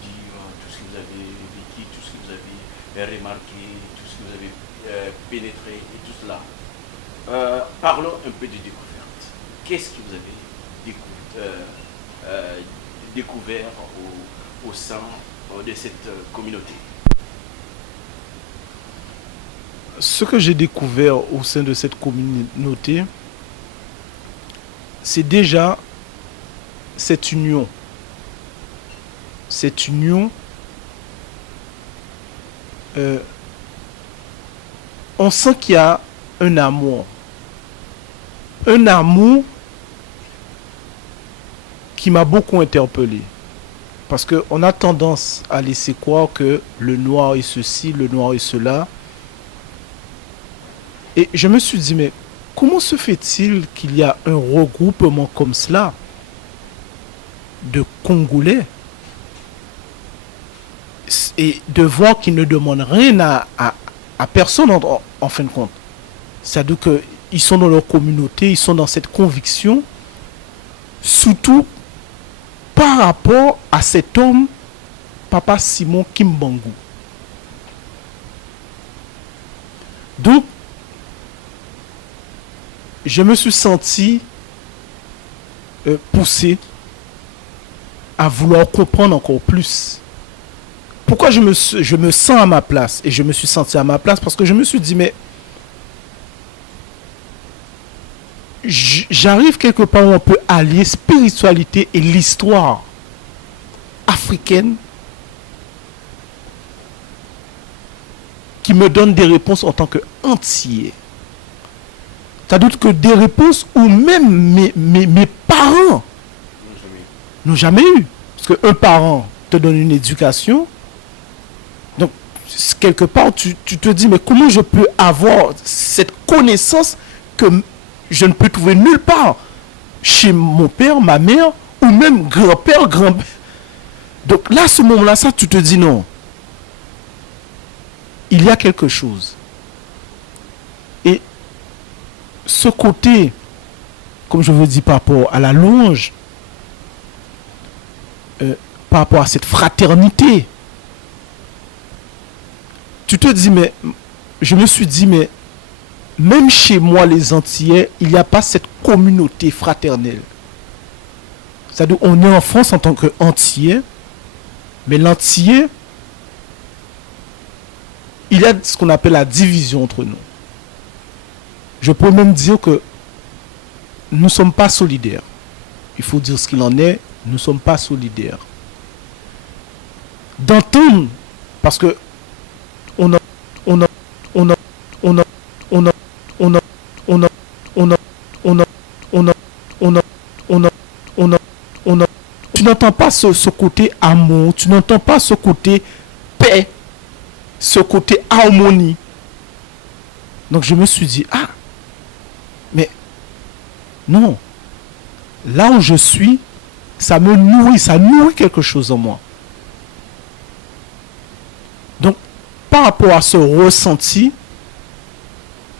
dit tout ce que vous avez vécu, tout ce que vous avez remarqué, tout ce que vous avez pénétré et tout cela. Parlons un peu de découverte. Qu'est-ce que vous avez découvert au sein de cette communauté? Ce que j'ai découvert au sein de cette communauté, c'est déjà cette union. Cette union, on sent qu'il y a un amour. Un amour qui m'a beaucoup interpellé. Parce qu'on a tendance à laisser croire que le noir est ceci, le noir est cela. Et je me suis dit, mais comment se fait-il qu'il y a un regroupement comme cela de Congolais et de voir qu'ils ne demandent rien à personne en fin de compte. C'est-à-dire qu'ils sont dans leur communauté, ils sont dans cette conviction, surtout par rapport à cet homme, Papa Simon Kimbangu. Donc, je me suis senti poussé à vouloir comprendre encore plus. Pourquoi je me sens à ma place? Et je me suis senti à ma place parce que je me suis dit, mais j'arrive quelque part où on peut allier spiritualité et l'histoire africaine qui me donne des réponses en tant qu'entier. C'est-à-dire que des réponses où même mes parents n'ont jamais eu. Parce qu'un parent te donne une éducation. Donc, quelque part, tu te dis, mais comment je peux avoir cette connaissance que je ne peux trouver nulle part chez mon père, ma mère, ou même grand-père, grand-père. Donc là, à ce moment-là, ça, tu te dis non. Il y a quelque chose. Et ce côté, comme je vous dis par rapport à la louange, par rapport à cette fraternité, tu te dis, mais je me suis dit, mais même chez moi, les Antillais, il n'y a pas cette communauté fraternelle. C'est-à-dire, on est en France en tant qu'Antillais, mais l'Antillais, il y a ce qu'on appelle la division entre nous. Je peux même dire que nous ne sommes pas solidaires. Il faut dire ce qu'il en est, nous ne sommes pas solidaires. D'entendre, parce que tu n'entends pas ce côté amour, tu n'entends pas ce côté paix, ce côté harmonie. Donc je me suis dit, ah, mais non, là où je suis, ça me nourrit, ça nourrit quelque chose en moi. Donc, par rapport à ce ressenti,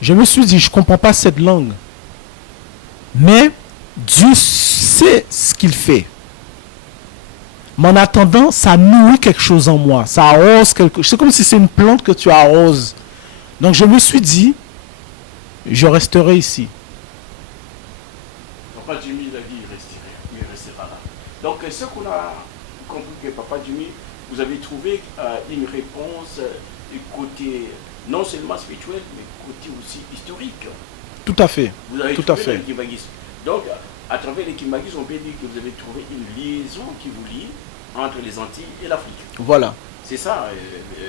je me suis dit, je ne comprends pas cette langue. Mais Dieu sait ce qu'il fait. Mais en attendant, ça nourrit quelque chose en moi. Ça arrose quelque chose. C'est comme si c'est une plante que tu arroses. Donc je me suis dit, je resterai ici. Papa Jimmy l'a dit, il restera là. Donc ce qu'on a compris que Papa Jimmy, vous avez trouvé une réponse côté non seulement spirituel, mais côté aussi historique. Tout à fait. Vous avez tout trouvé à fait. le kimbanguisme. Donc, à travers le kimbanguisme, on peut dire que vous avez trouvé une liaison qui vous lie entre les Antilles et l'Afrique. Voilà. C'est ça.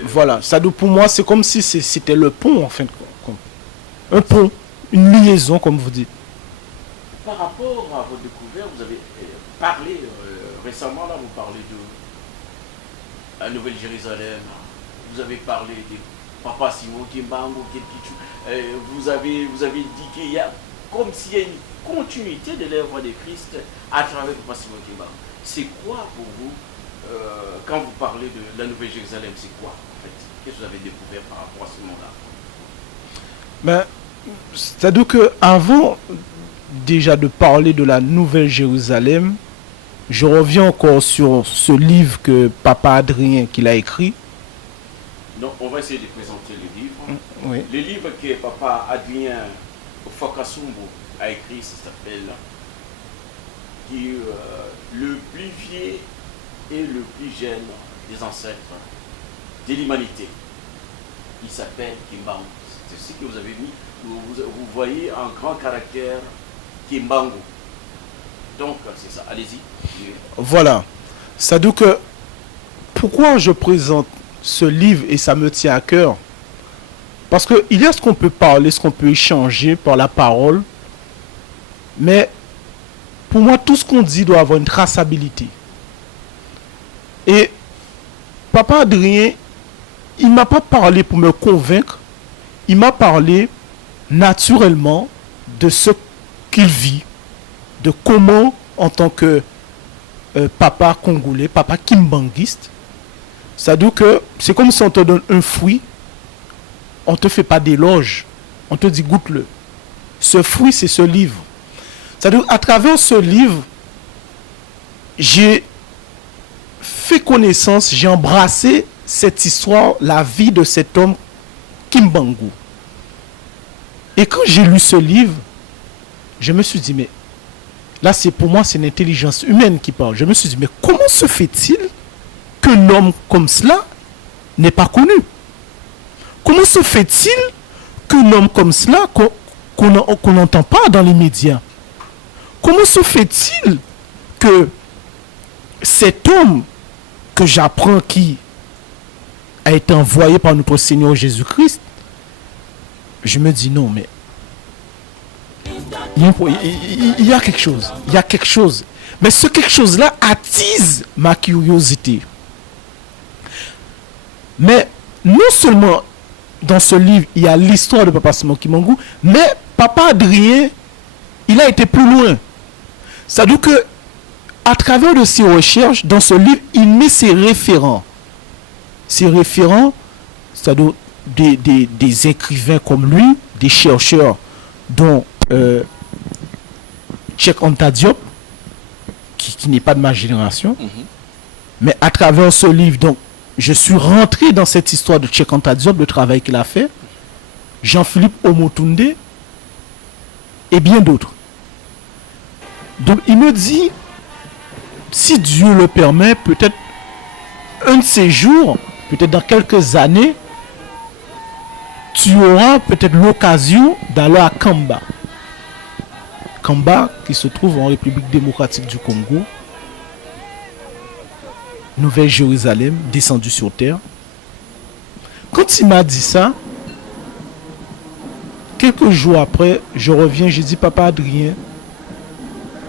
Voilà. Ça, pour moi, c'est comme si c'était le pont, en fin de compte. Un pont, une liaison, comme vous dites. Par rapport à votre découverte, vous avez parlé récemment, là, vous parlez de la Nouvelle-Jérusalem. Vous avez parlé de Papa Simon Kimbangu, vous avez dit qu'il y a comme s'il y a une continuité de l'œuvre de Christ à travers Papa Simon Kimbangu. C'est quoi pour vous, quand vous parlez de la Nouvelle-Jérusalem, c'est quoi en fait? Qu'est-ce que vous avez découvert par rapport à ce moment-là? Ben, c'est-à-dire qu'avant déjà de parler de la Nouvelle-Jérusalem, je reviens encore sur ce livre que Papa Adrien qu'il a écrit. Donc, on va essayer de présenter le livre. Oui. Le livre que Papa Adrien Fokasumbo a écrit, ça s'appelle Le plus vieux et le plus jeune des ancêtres de l'humanité. Il s'appelle Kimbangu. C'est ce que vous avez mis. Vous voyez en grand caractère Kimbangu. Donc, c'est ça. Allez-y. Voilà. C'est-à-dire que pourquoi je présente ce livre et ça me tient à cœur? Parce qu'il y a ce qu'on peut parler, ce qu'on peut échanger par la parole. Mais pour moi, tout ce qu'on dit doit avoir une traçabilité. Et Papa Adrien, il ne m'a pas parlé pour me convaincre. Il m'a parlé naturellement de ce qu'il vit, de comment, en tant que papa congolais, papa kimbanguiste, c'est-à-dire que c'est comme si on te donne un fruit, on ne te fait pas d'éloge, on te dit goûte-le. Ce fruit, c'est ce livre. C'est-à-dire à travers ce livre, j'ai fait connaissance, j'ai embrassé cette histoire, la vie de cet homme Kimbangu. Et quand j'ai lu ce livre, je me suis dit, mais Là, pour moi, c'est l'intelligence humaine qui parle. Je me suis dit, mais comment se fait-il qu'un homme comme cela n'est pas connu? Comment se fait-il qu'un homme comme cela, qu'on n'entend pas dans les médias? Comment se fait-il que cet homme que j'apprends qui a été envoyé par notre Seigneur Jésus-Christ, je me dis non, mais il y a quelque chose. Il y a quelque chose. Mais ce quelque chose-là attise ma curiosité. Mais non seulement dans ce livre, il y a l'histoire de Papa Simon Kimangou, mais Papa Adrien, il a été plus loin. C'est-à-dire que, à travers de ses recherches, dans ce livre, il met ses référents. Ses référents, c'est-à-dire des écrivains comme lui, des chercheurs, dont Cheikh Anta Diop, qui n'est pas de ma génération. Mais à travers ce livre, donc, je suis rentré dans cette histoire de Cheikh Anta Diop, le travail qu'il a fait, Jean-Philippe Omotunde, et bien d'autres. Donc il me dit, si Dieu le permet, peut-être un de ces jours, peut-être dans quelques années, tu auras peut-être l'occasion d'aller à Kamba. Kamba, qui se trouve en République démocratique du Congo, Nouvelle-Jérusalem, descendue sur terre. Quand il m'a dit ça, quelques jours après, je reviens, je dis, Papa Adrien,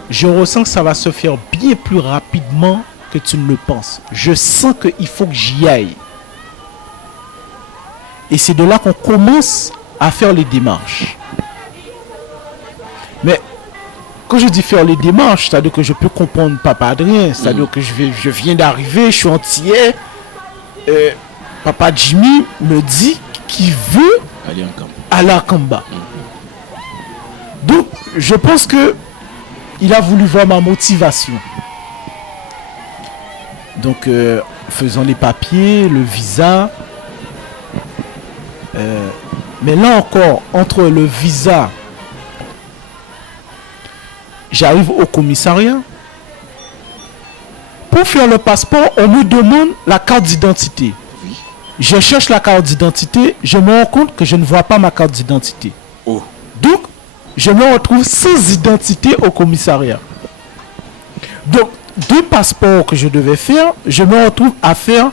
je ressens que ça va se faire bien plus rapidement que tu ne le penses. Je sens qu'il faut que j'y aille. Et c'est de là qu'on commence à faire les démarches. Mais quand je dis faire les démarches, c'est-à-dire que je peux comprendre Papa Adrien, c'est-à-dire que je viens d'arriver, je suis antillais. Papa Jimmy me dit qu'il veut aller à Kamba. Donc, je pense que il a voulu voir ma motivation. Donc, faisant les papiers, le visa. Mais là encore, entre le visa, j'arrive au commissariat. Pour faire le passeport, on me demande la carte d'identité. Je cherche la carte d'identité, je me rends compte que je ne vois pas ma carte d'identité. Donc, je me retrouve sans identité au commissariat. Donc, 2 passeports que je devais faire, je me retrouve à faire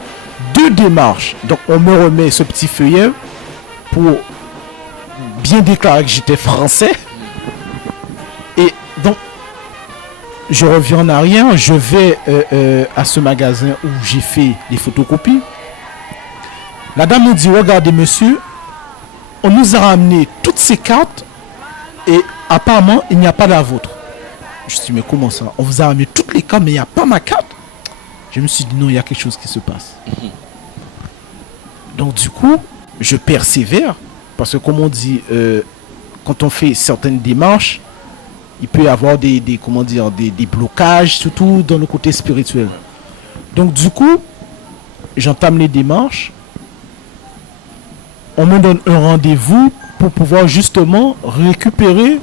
2 démarches. Donc, on me remet ce petit feuillet pour bien déclarer que j'étais français. Et donc, je reviens en arrière, je vais à ce magasin où j'ai fait les photocopies. La dame me dit, regardez monsieur, on nous a ramené toutes ces cartes et apparemment il n'y a pas la vôtre. Je me suis dit, mais comment ça? On vous a ramené toutes les cartes mais il n'y a pas ma carte. Je me suis dit, non, il y a quelque chose qui se passe. Donc du coup, je persévère parce que comme on dit, quand on fait certaines démarches, il peut y avoir des blocages, surtout dans le côté spirituel. Donc du coup, j'entame les démarches. On me donne un rendez-vous pour pouvoir justement récupérer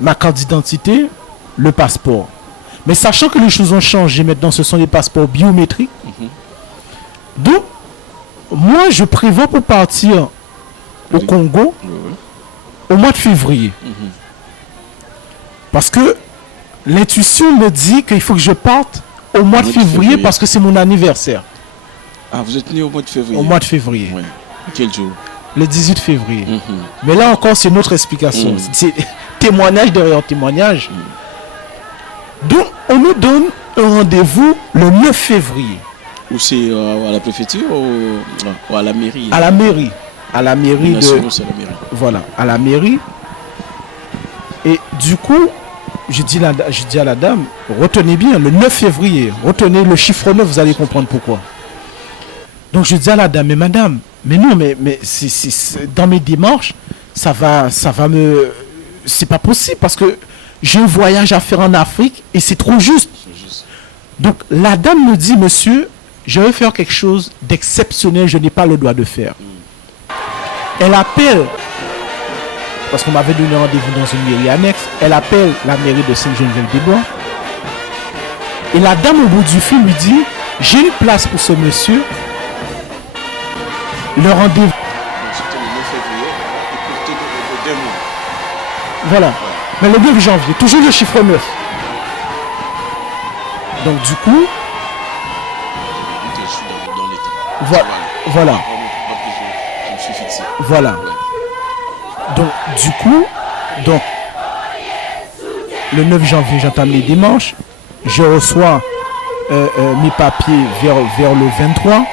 ma carte d'identité, le passeport. Mais sachant que les choses ont changé, maintenant ce sont les passeports biométriques. Donc, moi je prévois pour partir au Congo au mois de février. Parce que l'intuition me dit qu'il faut que je parte au mois de février parce que c'est mon anniversaire. Ah, vous êtes né au mois de février? Au mois de février. Oui. Quel jour? Le 18 février. Mais là encore, c'est notre explication. C'est témoignage derrière témoignage. Donc, on nous donne un rendez-vous le 9 février. Ou c'est à la préfecture ou à la mairie? À la mairie. À la mairie de... Voilà, à la mairie. Et du coup, je dis à la dame, retenez bien, le 9 février, retenez le chiffre 9, vous allez comprendre pourquoi. Donc je dis à la dame, mais madame, mais non, mais c'est dans mes démarches, ça va me... C'est pas possible parce que j'ai un voyage à faire en Afrique et c'est trop juste. Donc la dame me dit, monsieur, je vais faire quelque chose d'exceptionnel, je n'ai pas le droit de faire. Elle appelle parce qu'on m'avait donné rendez-vous dans une mairie annexe. Elle appelle la mairie de Sainte-Geneviève-des-Bois. Et la dame au bout du fil lui dit, j'ai une place pour ce monsieur. Le rendez-vous. C'était le 9 février, écoutez de 2 mois. Voilà. Mais le 9 janvier, toujours le chiffre 9. Donc du coup, Je suis dans l'état. voilà. Je me suis fixé. Voilà. Ouais. Donc du coup, le 9 janvier, j'entame les démarches. Je reçois mes papiers vers le 23.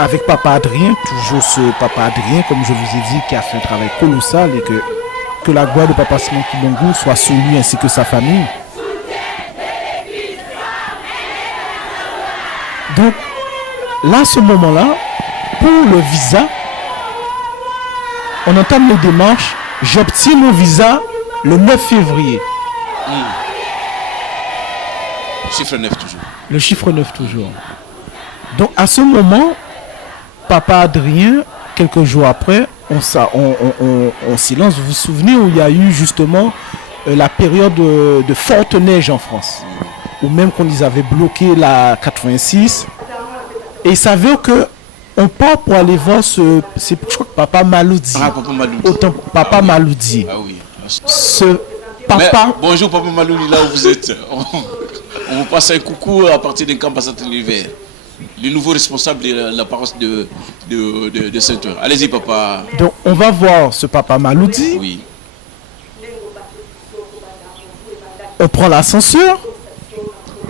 Avec Papa Adrien, toujours ce Papa Adrien, comme je vous ai dit, qui a fait un travail colossal et que la gloire de Papa Simon Kibongou soit sur lui ainsi que sa famille. Donc, là, à ce moment-là, pour le visa, on entame les démarches. J'obtiens mon visa le 9 février. Chiffre 9 toujours. Le chiffre 9 toujours. Donc, à ce moment, Papa Adrien, quelques jours après, on silence. Vous vous souvenez où il y a eu justement la période de forte neige en France, ou même qu'on les avait bloqué la 86. Et il s'avère que on part pour aller voir je crois que Papa Maloudi. Ah, Papa Maloudi. Autant Papa Maloudi. Ah oui. Ce papa. Mais, bonjour Papa Maloudi, là où vous êtes. On vous passe un coucou à partir d'un camp passant l'hiver. Le nouveau responsable de la paroisse de Saint-Ouen. Allez-y, papa. Donc, on va voir ce Papa Maloudi. Oui. On prend l'ascenseur.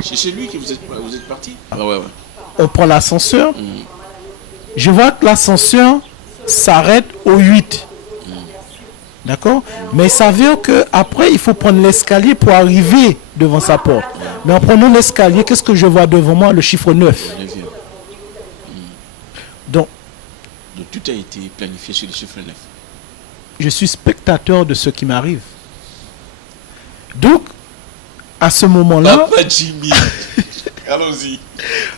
C'est chez lui que vous êtes parti. Ah ouais. On prend l'ascenseur. Je vois que l'ascenseur s'arrête au 8. D'accord? Mais il s'avère qu'après, il faut prendre l'escalier pour arriver devant sa porte. Mais en prenant l'escalier, qu'est-ce que je vois devant moi? Le chiffre 9. Donc, tout a été planifié sur le chiffre 9. Je suis spectateur de ce qui m'arrive. Donc, à ce moment-là... Papa Jimmy. Allons-y.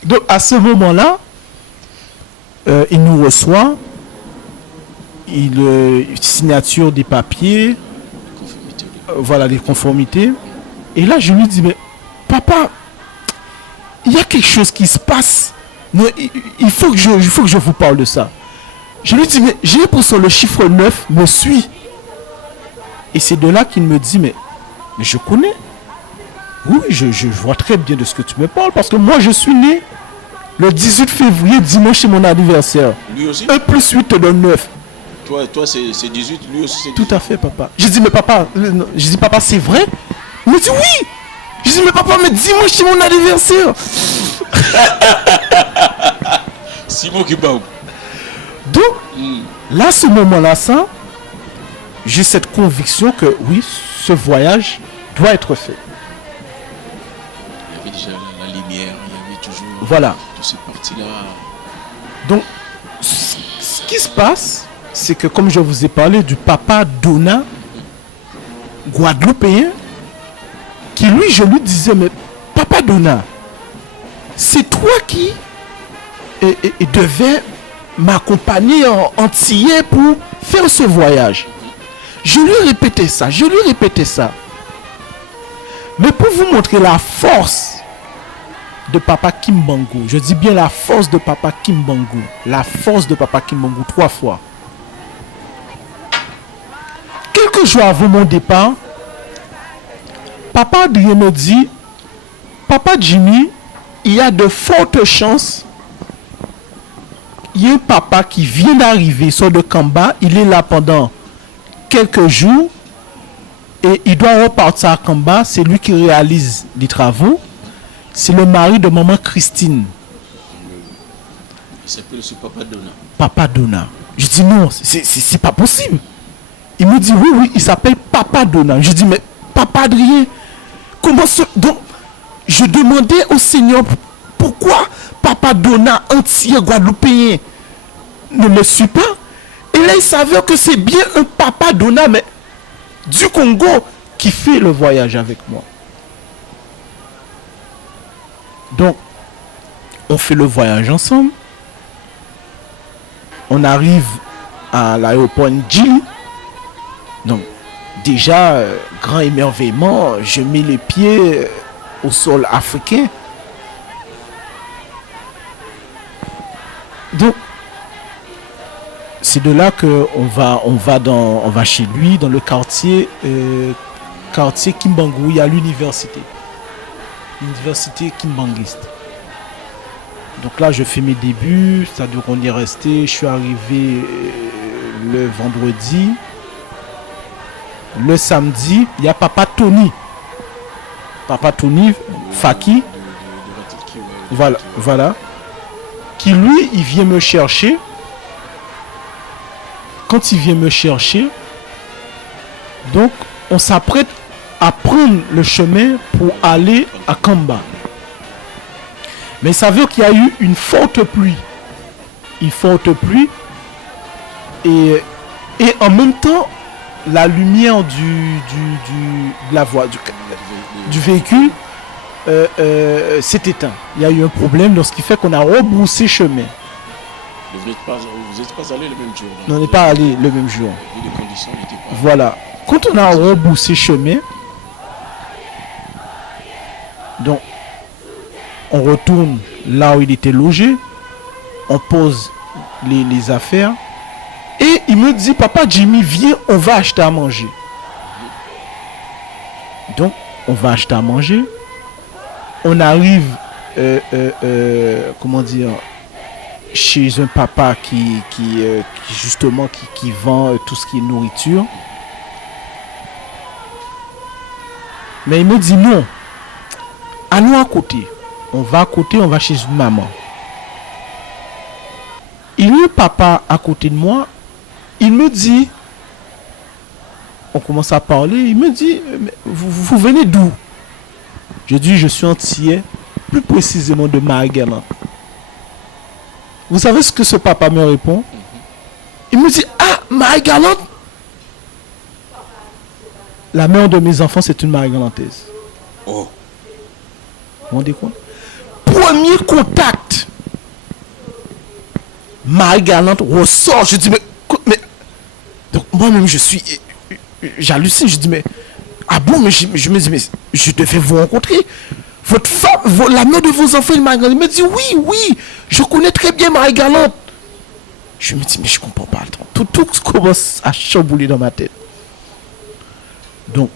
Donc, à ce moment-là, il nous reçoit. Signature des papiers. Voilà, les conformités. Et là, je lui dis, mais papa, il y a quelque chose qui se passe. Il faut que je vous parle de ça. Je lui dis, mais j'ai l'impression que le chiffre 9 me suit. Et c'est de là qu'il me dit, mais je connais. Oui, je vois très bien de ce que tu me parles. Parce que moi, je suis né le 18 février, dimanche, c'est mon anniversaire. Lui aussi? 1 plus 8 te donne 9. Toi c'est 18, lui aussi c'est 18. Tout à fait, papa. Je dis, mais papa, c'est vrai? Il me dit, oui. Je dis, mais papa, mais dis-moi, c'est mon anniversaire. Simon Kibongou. Donc, là, ce moment-là, j'ai cette conviction que oui, ce voyage doit être fait. Il y avait déjà la lumière, il y avait toujours voilà. Toute cette partie-là. Donc, ce qui se passe, c'est que comme je vous ai parlé du Papa Dona, guadeloupéen, qui lui, je lui disais, mais Papa Dona, c'est toi qui devais m'accompagner en antillais pour faire ce voyage. Je lui répétais ça. Mais pour vous montrer la force de Papa Kibongou, je dis bien la force de Papa Kibongou, 3 fois. Quelques jours avant mon départ, Papa Adrien me dit, Papa Jimmy, il y a de fortes chances. Il y a un papa qui vient d'arriver, sort de Kamba, il est là pendant quelques jours et il doit repartir à Kamba. C'est lui qui réalise les travaux. C'est le mari de maman Christine. Il s'appelle aussi Papa Dona. Papa Dona. Je dis non, c'est pas possible. Il me dit oui, il s'appelle Papa Dona. Je dis mais Papa Adrien, comment ça? Donc, je demandais au Seigneur pourquoi Papa Dona entier guadeloupéen ne me suit pas. Et là, il savait que c'est bien un Papa Dona, mais du Congo, qui fait le voyage avec moi. Donc, on fait le voyage ensemble. On arrive à l'aéroport Ndjili. Donc, déjà, grand émerveillement, je mets les pieds au sol africain. Donc, c'est de là que on va chez lui dans le quartier Kimbangu, il y a l'université kimbanguiste. Donc là, je fais mes débuts, c'est-à-dire qu'on est resté, je suis arrivé le vendredi. Le samedi, il y a Papa Tony, Faki, voilà, qui lui, il vient me chercher. Quand il vient me chercher, donc on s'apprête à prendre le chemin pour aller à Kamba. Mais ça veut qu'il y a eu une forte pluie. Et en même temps, la lumière de la voie, du véhicule s'est éteinte. Il y a eu un problème, donc ce qui fait qu'on a rebroussé chemin. Vous n'êtes pas allé le même jour. On n'est pas allé le même jour. Les conditions n'étaient pas... Voilà. Quand on a rebroussé chemin, donc on retourne là où il était logé, on pose les affaires, et il me dit, Papa Jimmy, viens, on va acheter à manger. Donc, on va acheter à manger. On arrive, chez un papa qui vend tout ce qui est nourriture. Mais il me dit non. Allons à côté. On va à côté, on va chez une maman. Il y a un papa à côté de moi. Il me dit, on commence à parler, il me dit, vous venez d'où? Je dis, je suis antillais, plus précisément de Marie-Galante. Vous savez ce que ce papa me répond? Il me dit, ah, Marie-Galante? La mère de mes enfants, c'est une Marie-Galantaise. Oh. Vous vous rendez compte? Premier contact. Marie-Galante ressort. Je dis, mais donc moi-même, j'hallucine. Je dis, mais, ah bon, mais je me dis, mais je devais vous rencontrer. Votre femme, la mère de vos enfants, il me dit, oui, je connais très bien Marie-Galante. Je me dis, mais je comprends pas. Tout commence à chambouler dans ma tête. Donc,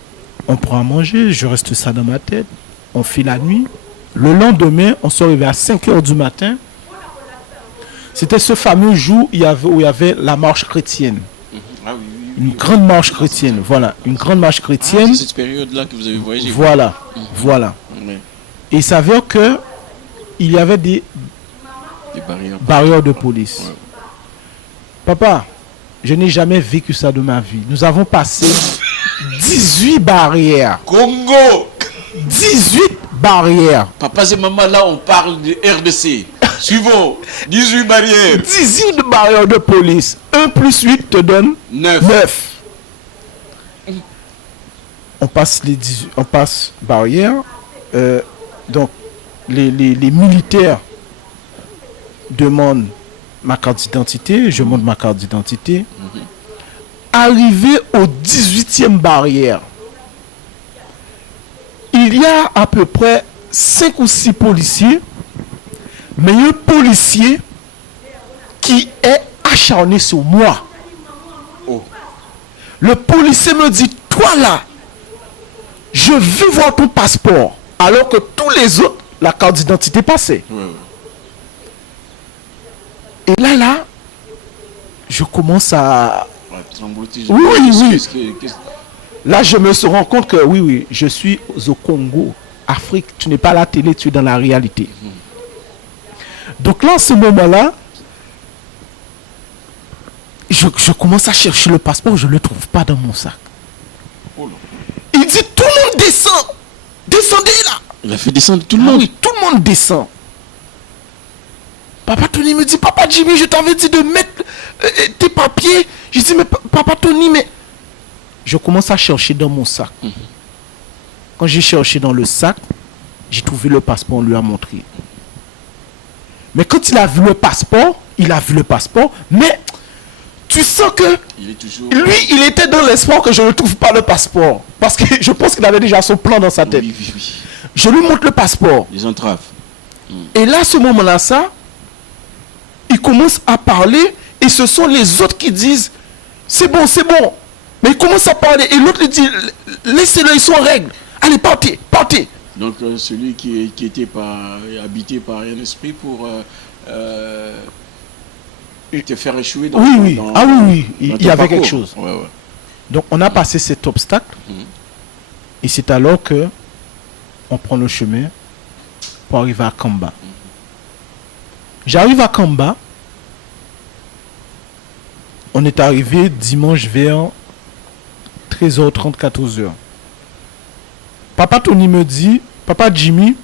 on prend à manger, je reste ça dans ma tête. On fait la nuit. Le lendemain, on se réveille à 5h du matin. C'était ce fameux jour où il y avait la marche chrétienne. Une grande marche chrétienne, voilà, une grande marche chrétienne. C'est cette période-là que vous avez voyagé. Voilà. Et il s'avère que il y avait des barrières de police. Ouais. Papa, je n'ai jamais vécu ça de ma vie. Nous avons passé 18 barrières. Congo! 18 barrières. Papa et maman, là, on parle de RDC. Suivons. 18 barrières. 18 barrières de police. 1 plus 8 te donne 9. On passe barrières. Donc, les militaires demandent ma carte d'identité. Je montre ma carte d'identité. Arrivé au 18e barrière, il y a à peu près 5 ou 6 policiers, mais un policier qui est acharné sur moi. Oh. Le policier me dit, toi là, je veux voir ton passeport, alors que tous les autres, la carte d'identité passait. Et là, je commence à... Oui. Là, je me rends compte que oui, je suis au Congo, Afrique. Tu n'es pas à la télé, tu es dans la réalité. Donc là, à ce moment-là, je commence à chercher le passeport, je ne le trouve pas dans mon sac. Il dit, tout le monde descend. Descendez là. Il a fait descendre tout le monde. Oui, tout le monde descend. Papa Tony me dit, Papa Jimmy, je t'avais dit de mettre tes papiers. Je dis, mais Papa Tony, mais... Je commence à chercher dans mon sac. Quand j'ai cherché dans le sac, j'ai trouvé le passeport, on lui a montré. Mais quand il a vu le passeport, mais tu sens que Il est toujours... lui, il était dans l'espoir que je ne trouve pas le passeport. Parce que je pense qu'il avait déjà son plan dans sa tête. Oui, oui, oui. Je lui montre le passeport. Les entraves. Et là, à ce moment-là, ça, il commence à parler et ce sont les autres qui disent c'est bon, c'est bon. Mais il commence à parler et l'autre lui dit laissez-le, ils sont en règle. Allez, partez, partez. Donc celui qui était habité par un esprit pour te faire échouer dans... Oui, oui. Ah oui, oui. dans Il y ton avait quelque parcours. chose. Ouais, ouais. Donc on a passé cet obstacle et c'est alors que on prend le chemin pour arriver à Kamba. J'arrive à Kamba. On est arrivé dimanche vers 13h30, 14h. Papa Tony me dit, Papa Jimmy,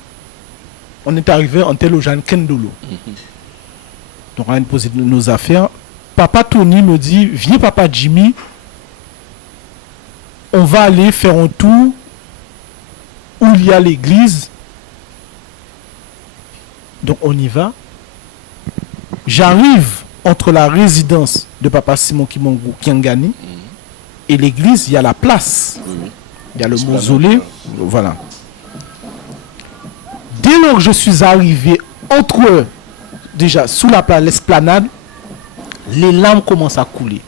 on est arrivé en tel au Jeanne Kendolo. Donc on a posé nos affaires. Papa Tony me dit, viens Papa Jimmy, on va aller faire un tour où il y a l'église. Donc on y va. J'arrive entre la résidence de Papa Simon Kimongu Kiangani et l'église, il y a la place. Oui, oui. Il y a le mausolée. Voilà. Dès lors que je suis arrivé entre eux, déjà sous l'esplanade, les larmes commencent à couler.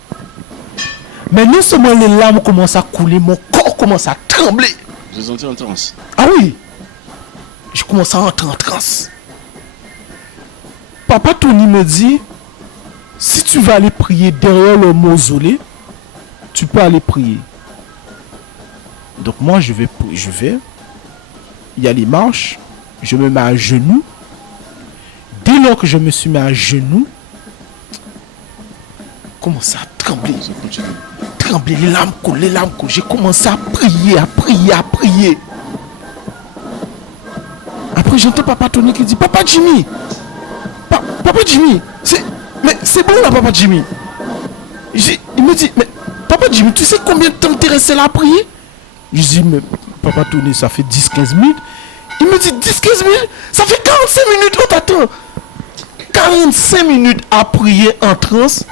Mais non seulement les larmes commencent à couler, mon corps commence à trembler. Vous êtes entré en transe. Ah oui, je commence à entrer en transe. Papa Tony me dit, si tu vas aller prier derrière le mausolée, tu peux aller prier. Donc moi je vais, il y a les marches, je me mets à genoux. Dès lors que je me suis mis à genoux, commence à trembler. Ça continue. Trembler, les larmes coulent. J'ai commencé à prier. Après, j'entends Papa Tony qui dit, Papa Jimmy, Papa Jimmy, c'est bon là, Papa Jimmy. Il me dit, mais Papa Jimmy, tu sais combien de temps t'es resté là à prier? Je dis, mais Papa Tony, ça fait 10-15 minutes. Il me dit, 10-15 minutes, ça fait 45 minutes, on t'attend. 45 minutes à prier en transe,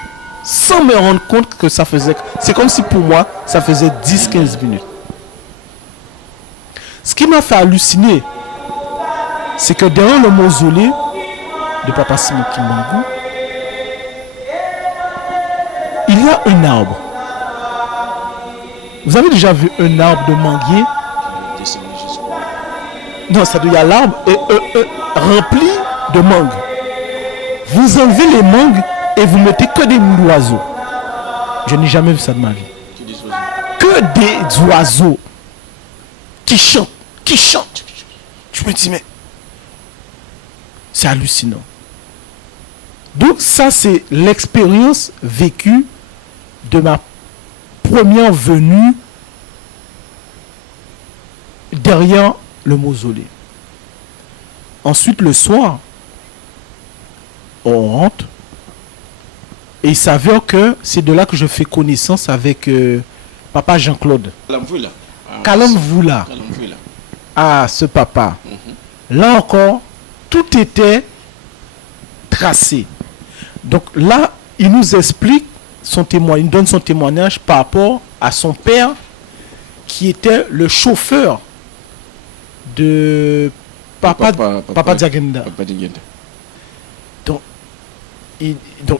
sans me rendre compte que ça faisait... C'est comme si pour moi, ça faisait 10-15 minutes. Ce qui m'a fait halluciner, c'est que derrière le mausolée de Papa Simon Kimongu, il y a un arbre. Vous avez déjà vu un arbre de manguier? Descendez Jésus. Non, c'est-à-dire il y a l'arbre et rempli de mangues. Vous enlevez les mangues et vous mettez que des nids d'oiseaux. Je n'ai jamais vu ça de ma vie. Que des oiseaux. Que des oiseaux qui chantent. Je me dis, mais c'est hallucinant. Donc ça, c'est l'expérience vécue de ma première venue derrière le mausolée. Ensuite, le soir, on rentre et il s'avère que c'est de là que je fais connaissance avec Papa Jean-Claude. Kalamvoula. Kalamvoula. Kalamvoula. Ah, ce papa. Là encore, tout était tracé. Donc là, il nous explique son témoignage, il donne son témoignage par rapport à son père qui était le chauffeur de Papa Diagenda. Papa Diagenda. Donc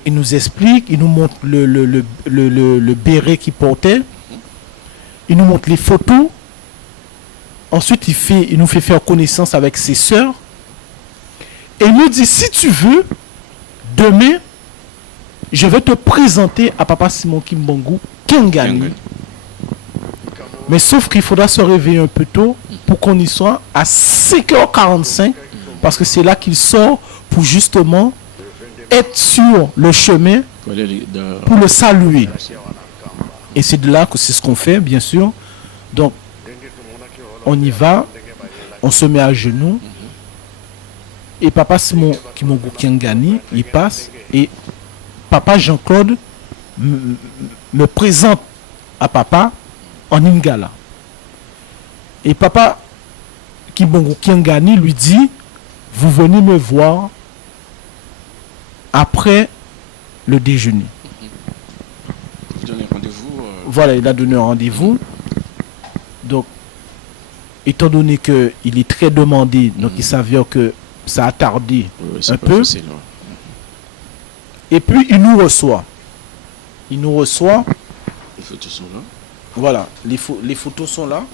il nous explique, il nous montre le béret qu'il portait, il nous montre les photos. Ensuite, il nous fait faire connaissance avec ses sœurs. Et il nous dit, si tu veux, demain, je vais te présenter à Papa Simon Kimongu Kiangani. Mais sauf qu'il faudra se réveiller un peu tôt pour qu'on y soit à 5h45, parce que c'est là qu'il sort pour justement être sur le chemin pour le saluer. Et c'est de là que c'est ce qu'on fait, bien sûr. Donc, on y va, on se met à genoux, et Papa Simon Kimongu Kiangani, il passe, et Papa Jean-Claude me présente à Papa en Lingala. Et Papa Kimongu Kiangani lui dit, vous venez me voir après le déjeuner. rendez-vous. Voilà, il a donné un rendez-vous. Donc, étant donné qu'il est très demandé, donc il s'avère que ça a tardé C'est un pas peu. facile, ouais. Et puis, il nous reçoit. Il nous reçoit. Les photos sont là. Voilà, les photos sont là.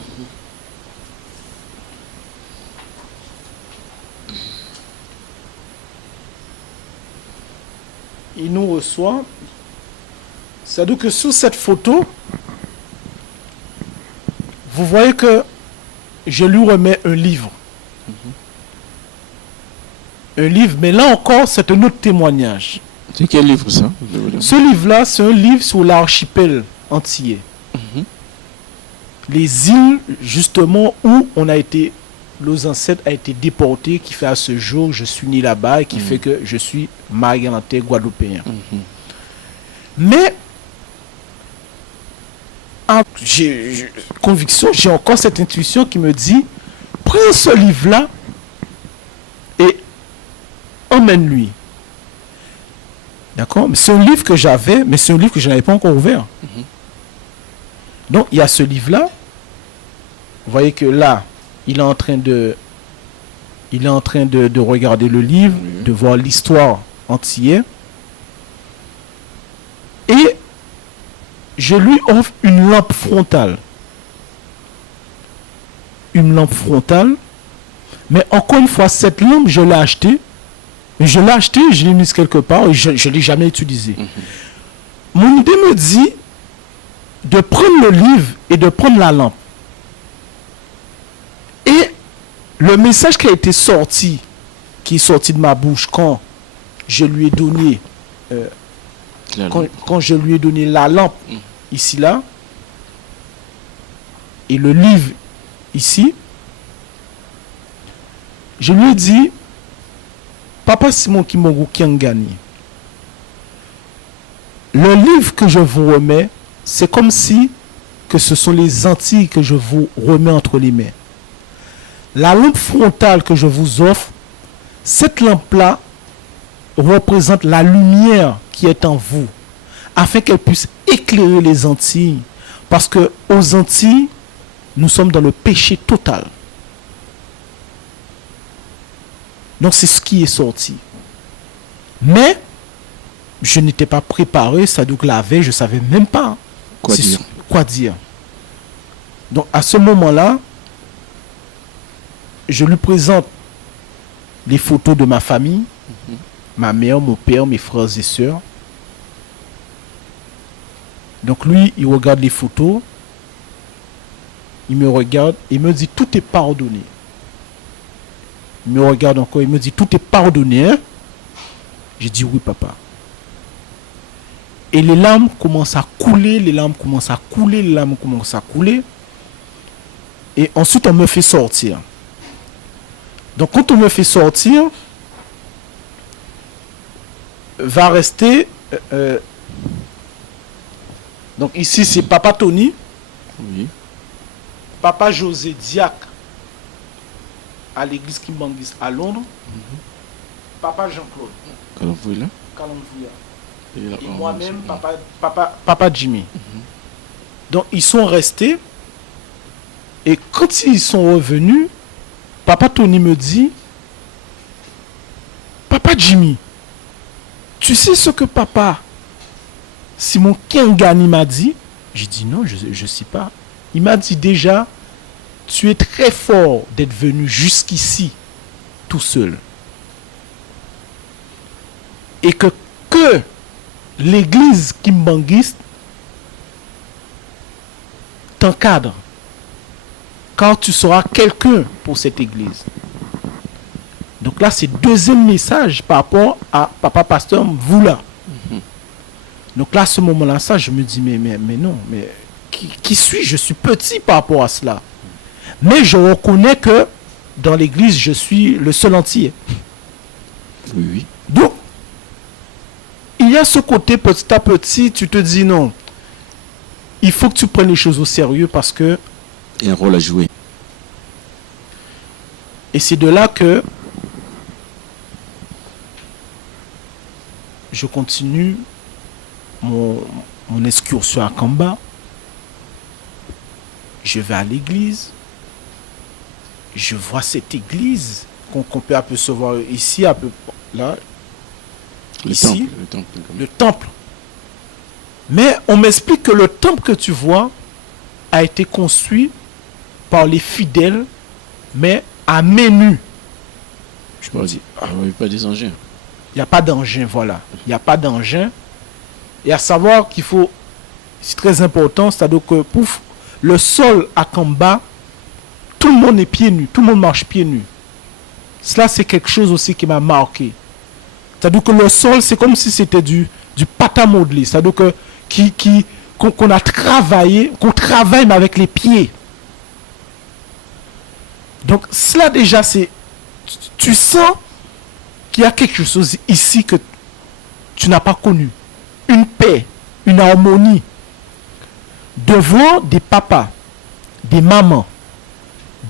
Il nous reçoit. C'est-à-dire que sur cette photo, vous voyez que je lui remets un livre. Un livre, mais là encore, c'est un autre témoignage. C'est quel livre ça? Ce livre-là, c'est un livre sur l'archipel antillais. Les îles, justement, où on a été, nos ancêtres a été déportés, qui fait à ce jour, je suis né là-bas, et qui fait que je suis marguerite guadeloupéen. Mais, j'ai conviction, j'ai encore cette intuition qui me dit, prends ce livre-là et emmène-lui. D'accord? C'est un livre que j'avais, mais c'est un livre que je n'avais pas encore ouvert. Donc, il y a ce livre-là. Vous voyez que là, il est en train de regarder le livre, de voir l'histoire entière. Et je lui offre une lampe frontale. Une lampe frontale. Mais encore une fois, cette lampe, je l'ai achetée. Je l'ai achetée, je l'ai mise quelque part et je ne l'ai jamais utilisée. Mon idée me dit de prendre le livre et de prendre la lampe. Et le message qui a été sorti, qui est sorti de ma bouche quand je lui ai donné, quand je lui ai donné la lampe ici là et le livre ici, je lui ai dit, Papa Simon Kimongo Kiangani, le livre que je vous remets, c'est comme si que ce sont les Antilles que je vous remets entre les mains. La lampe frontale que je vous offre, cette lampe-là représente la lumière qui est en vous, afin qu'elle puisse éclairer les Antilles. Parce que aux Antilles, nous sommes dans le péché total. Donc c'est ce qui est sorti. Mais je n'étais pas préparé, ça donc la veille, je ne savais même pas quoi dire. Donc à ce moment-là, je lui présente les photos de ma famille, ma mère, mon père, mes frères et sœurs. Donc lui, il regarde les photos, il me regarde, il me dit tout est pardonné. Il me regarde encore, il me dit tout est pardonné. Hein? J'ai dit oui papa. Et les larmes commencent à couler, les larmes commencent à couler, les larmes commencent à couler. Et ensuite on me fait sortir. Donc quand on me fait sortir, va rester... donc ici c'est Papa Tony. Oui. Papa José Diac à l'église Kimbangis à Londres. Papa Jean-Claude. Kalamvouya. Et moi-même, papa Jimmy. Donc ils sont restés. Et quand ils sont revenus, Papa Tony me dit, Papa Jimmy, tu sais ce que papa Simon Kiangani m'a dit? J'ai dit non, je ne sais pas. Il m'a dit déjà, tu es très fort d'être venu jusqu'ici tout seul. Et que l'église kimbangiste t'encadre. Car tu seras quelqu'un pour cette église. Donc là, c'est deuxième message par rapport à Papa Pasteur Mvoula. Donc là, à ce moment-là, ça, je me dis, mais non, mais qui suis-je? Je suis petit par rapport à cela. Mais je reconnais que dans l'église, je suis le seul entier. Oui, oui. Donc, il y a ce côté petit à petit, tu te dis non. Il faut que tu prennes les choses au sérieux parce que... Il y a un rôle à jouer. Et c'est de là que je continue mon excursion à Kamba, je vais à l'église, je vois cette église qu'on peut apercevoir ici, là, ici, le temple. Mais on m'explique que le temple que tu vois a été construit par les fidèles, mais à main nue. Je me dis, pas des engins. Il n'y a pas d'engin, voilà. Il n'y a pas d'engin. Et à savoir qu'il faut, c'est très important, c'est-à-dire que pouf, le sol à Kamba, tout le monde est pieds nus, tout le monde marche pieds nus. Cela, c'est quelque chose aussi qui m'a marqué. C'est-à-dire que le sol, c'est comme si c'était du pâte à modeler. C'est-à-dire que qu'on a travaillé, qu'on travaille mais avec les pieds. Donc cela déjà, c'est, tu sens qu'il y a quelque chose ici que tu n'as pas connu. Une paix, une harmonie. Devant des papas, des mamans,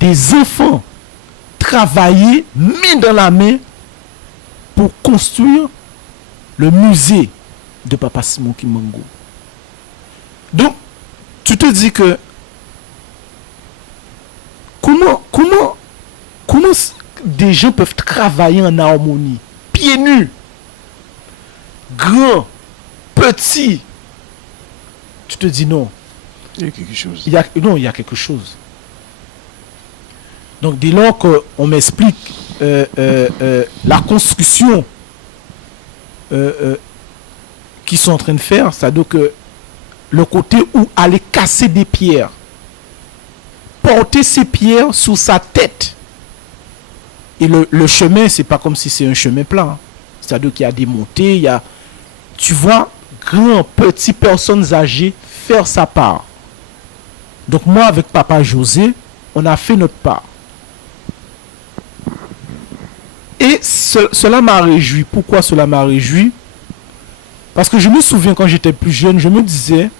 des enfants, travailler main dans la main pour construire le musée de Papa Simon Kimbangu. Donc, tu te dis que comment des gens peuvent travailler en harmonie, pieds nus, grands, petits. Tu te dis non. Il y a quelque chose. Il y a quelque chose. Donc, dès lors qu'on m'explique la construction qu'ils sont en train de faire, c'est-à-dire que le côté où aller casser des pierres, porter ces pierres sur sa tête. Et le chemin, c'est pas comme si c'est un chemin plat. Hein. C'est-à-dire qu'il y a des montées, il y a, tu vois, grands, petits, personnes âgées faire sa part. Donc moi, avec Papa José, on a fait notre part. Et cela m'a réjoui. Pourquoi cela m'a réjoui? Parce que je me souviens quand j'étais plus jeune, je me disais,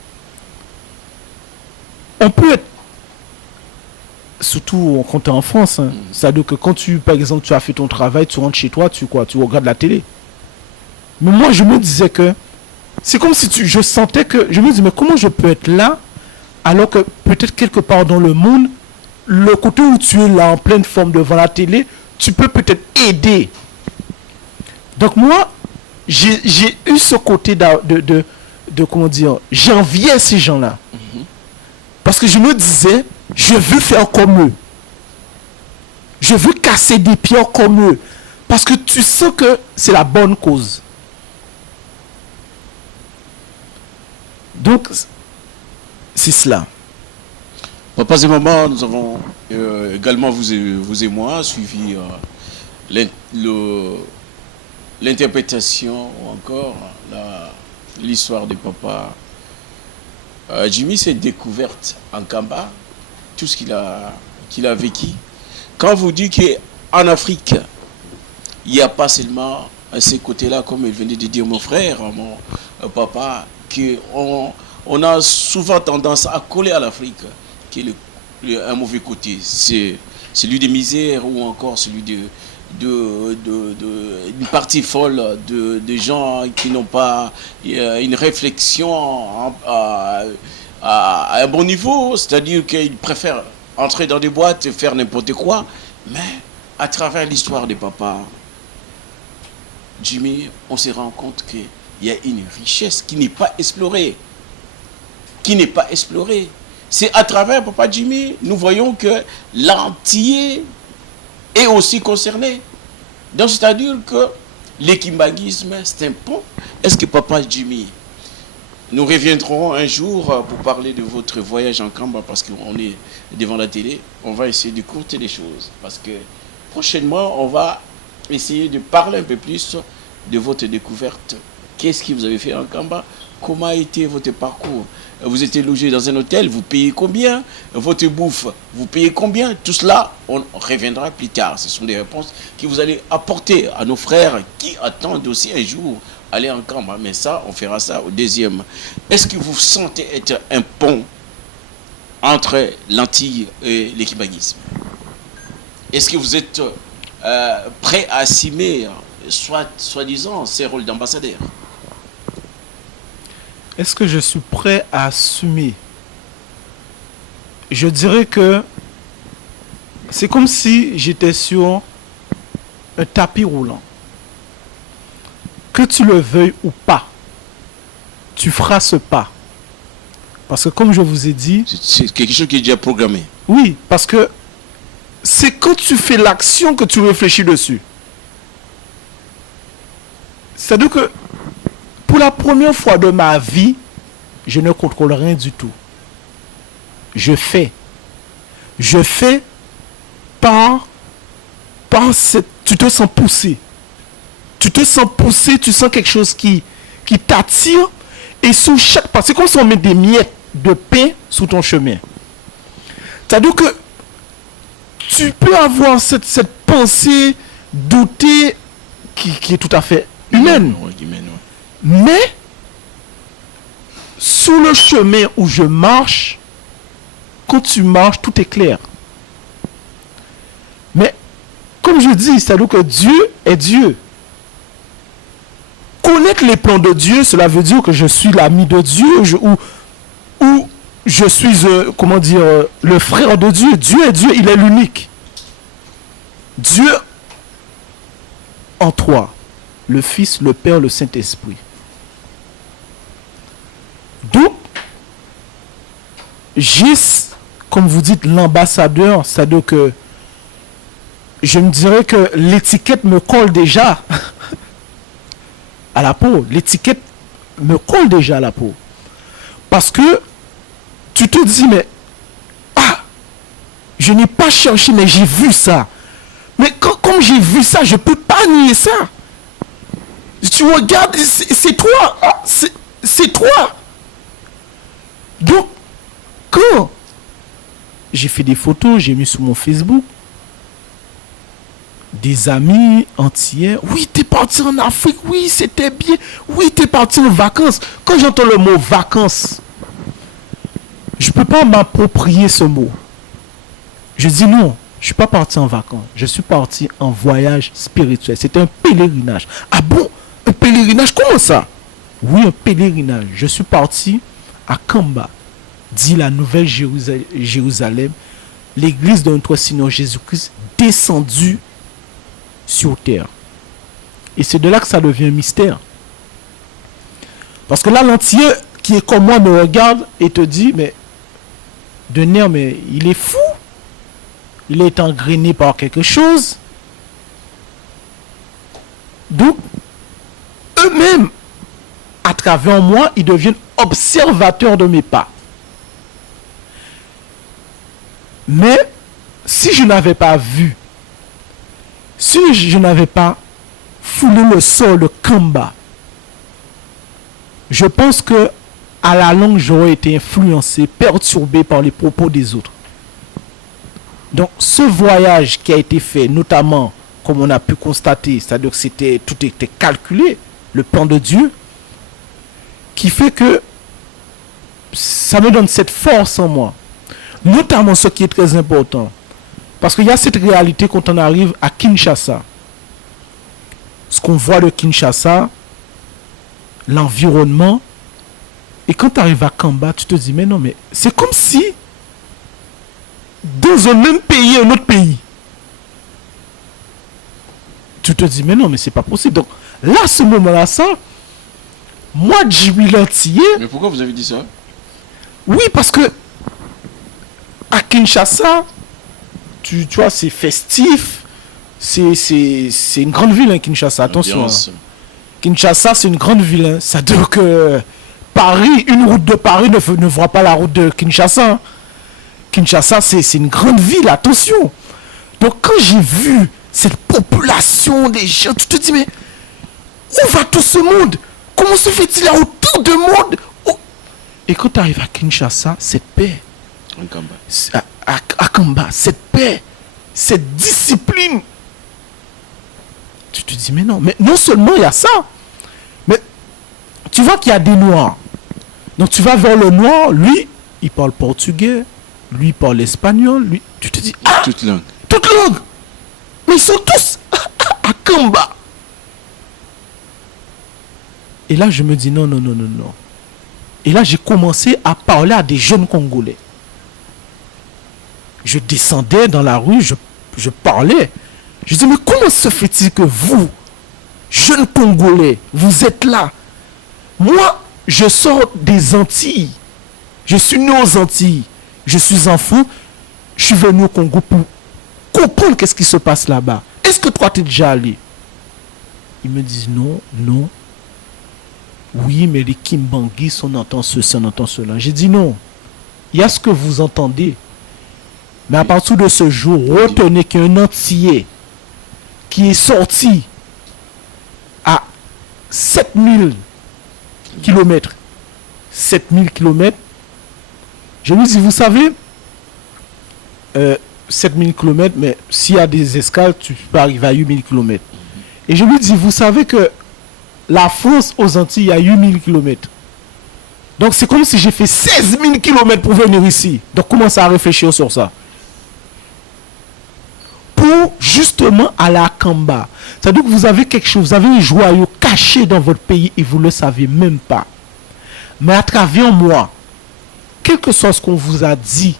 on peut être, surtout quand tu es en France, hein, c'est-à-dire que quand par exemple, tu as fait ton travail, tu rentres chez toi, tu regardes la télé. Mais moi, je me disais que, c'est comme si je sentais que, je me disais, mais comment je peux être là, alors que peut-être quelque part dans le monde, le côté où tu es là, en pleine forme devant la télé, tu peux peut-être aider. Donc moi, j'ai eu ce côté de comment dire, j'enviais ces gens-là. Parce que je me disais, je veux faire comme eux. Je veux casser des pierres comme eux. Parce que tu sens que c'est la bonne cause. Donc, c'est cela. Papa et maman, nous avons également, vous et moi, suivi l'interprétation ou encore l'histoire de papa Jimmy. S'est découverte en Kamba, tout ce qu'il a vécu. Quand vous dites qu'en Afrique, il n'y a pas seulement ces côtés-là, comme il venait de dire mon frère, mon papa, qu'on a souvent tendance à coller à l'Afrique, qui est un mauvais côté. C'est celui des misères ou encore celui d'une partie folle de gens qui n'ont pas une réflexion à un bon niveau, c'est-à-dire qu'ils préfèrent entrer dans des boîtes et faire n'importe quoi. Mais à travers l'histoire des papas, Jimmy, on se rend compte qu'il y a une richesse qui n'est pas explorée. C'est à travers Papa Jimmy, nous voyons que l'antillais est aussi concerné. Donc, c'est-à-dire que l'équimbanguisme, c'est un pont. Est-ce que Papa Jimmy, nous reviendrons un jour pour parler de votre voyage en Kamba, parce qu'on est devant la télé, on va essayer de courter les choses. Parce que prochainement, on va essayer de parler un peu plus de votre découverte. Qu'est-ce que vous avez fait en Kamba? Comment a été votre parcours? Vous étiez logé dans un hôtel, vous payez combien? Votre bouffe, vous payez combien? Tout cela, on reviendra plus tard. Ce sont des réponses que vous allez apporter à nos frères qui attendent aussi un jour aller en Kamba. Mais ça, on fera ça au deuxième. Est-ce que vous sentez être un pont entre l'Antille et l'équimbanguisme? Est-ce que vous êtes prêt à assumer, soi-disant, ces rôles d'ambassadeur? Est-ce que je suis prêt à assumer? Je dirais que c'est comme si j'étais sur un tapis roulant. Que tu le veuilles ou pas, tu feras ce pas. Parce que comme je vous ai dit... C'est quelque chose qui est déjà programmé. Oui, parce que c'est quand tu fais l'action que tu réfléchis dessus. C'est-à-dire que pour la première fois de ma vie, je ne contrôle rien du tout. Je fais. Je fais par cette... Tu te sens poussé. Tu te sens poussé, tu sens quelque chose qui t'attire. Et sous chaque pas, c'est comme si on met des miettes de pain sous ton chemin. C'est-à-dire que tu peux avoir cette pensée doutée qui est tout à fait humaine. Mais sous le chemin où je marche, quand tu marches, tout est clair. Mais comme je dis, c'est-à-dire que Dieu est Dieu. Connaître les plans de Dieu, cela veut dire que je suis l'ami de Dieu ou je suis, le frère de Dieu. Dieu est Dieu, il est l'unique. Dieu en trois, le Fils, le Père, le Saint-Esprit. Donc, j'ai, comme vous dites, l'ambassadeur, c'est-à-dire que je me dirais que l'étiquette me colle déjà à la peau. L'étiquette me colle déjà à la peau. Parce que tu te dis, mais je n'ai pas cherché, mais j'ai vu ça. Mais comme j'ai vu ça, je ne peux pas nier ça. Tu regardes, c'est toi. C'est toi. Donc, quand j'ai fait des photos, j'ai mis sur mon Facebook, des amis entiers, oui, t'es parti en Afrique, oui, c'était bien, oui, t'es parti en vacances. Quand j'entends le mot vacances, je ne peux pas m'approprier ce mot. Je dis non, je ne suis pas parti en vacances, je suis parti en voyage spirituel. C'était un pèlerinage. Ah bon, un pèlerinage, comment ça? Oui, un pèlerinage. Je suis parti à Kamba, dit la Nouvelle Jérusalem, l'église de notre Seigneur Jésus-Christ descendue sur terre. Et c'est de là que ça devient un mystère. Parce que là, l'entier qui est comme moi me regarde et te dit, mais Denner, mais il est fou. Il est engrainé par quelque chose. Donc, eux-mêmes, à travers moi, ils deviennent observateurs de mes pas. Mais, si je n'avais pas vu, si je n'avais pas foulé le sol de Kamba, je pense que à la longue, j'aurais été influencé, perturbé par les propos des autres. Donc, ce voyage qui a été fait, notamment, comme on a pu constater, c'est-à-dire que tout était calculé, le plan de Dieu, qui fait que ça me donne cette force en moi. Notamment ce qui est très important. Parce qu'il y a cette réalité quand on arrive à Kinshasa. Ce qu'on voit de Kinshasa, l'environnement. Et quand tu arrives à Kamba, tu te dis, mais non, mais c'est comme si dans un même pays, un autre pays. Tu te dis, mais non, mais c'est pas possible. Donc là, ce moment-là, ça, moi, Djibril Antillais. Mais pourquoi vous avez dit ça? Oui, parce que à Kinshasa, tu vois, c'est festif. C'est une grande ville, hein, Kinshasa. Attention. Hein. Kinshasa, c'est une grande ville. Hein. Ça veut dire que Paris, une route de Paris ne voit pas la route de Kinshasa. Hein. Kinshasa, c'est une grande ville. Attention. Donc, quand j'ai vu cette population des gens, tu te dis, mais où va tout ce monde? Comment se fait-il y a autant de monde? Oh. Et quand tu arrives à Kinshasa, cette paix. À Kamba, cette paix, cette discipline. Tu te dis, mais non. Mais non seulement il y a ça, mais tu vois qu'il y a des Noirs. Donc tu vas vers le Noir, lui, il parle portugais, lui, il parle espagnol, lui, tu te dis, toute langue. Toute langue. Mais ils sont tous à Kamba. Et là, je me dis, non. Et là, j'ai commencé à parler à des jeunes Congolais. Je descendais dans la rue, je parlais. Je disais, mais comment se fait-il que vous, jeunes Congolais, vous êtes là? Moi, je sors des Antilles. Je suis né aux Antilles. Je suis enfant. Je suis venu au Congo pour comprendre qu'est-ce qui se passe là-bas. Est-ce que toi, tu es déjà allé? Ils me disent non, non. Oui, mais les Kimbanguis, on entend ceci, on entend cela. J'ai dit non. Il y a ce que vous entendez. Mais à partir de ce jour, retenez qu'un Antillais qui est sorti à 7000 km, 7000 km, je lui dis, vous savez, 7000 km, mais s'il y a des escales, tu peux arriver à 8000 km. Et je lui dis, vous savez que la France aux Antilles, il y a 8000 km. Donc c'est comme si j'ai fait 16 000 km pour venir ici. Donc commencez à réfléchir sur ça. Pour justement aller à Kamba. C'est-à-dire que vous avez quelque chose, vous avez un joyau caché dans votre pays et vous ne le savez même pas. Mais à travers moi, quel que soit ce qu'on vous a dit,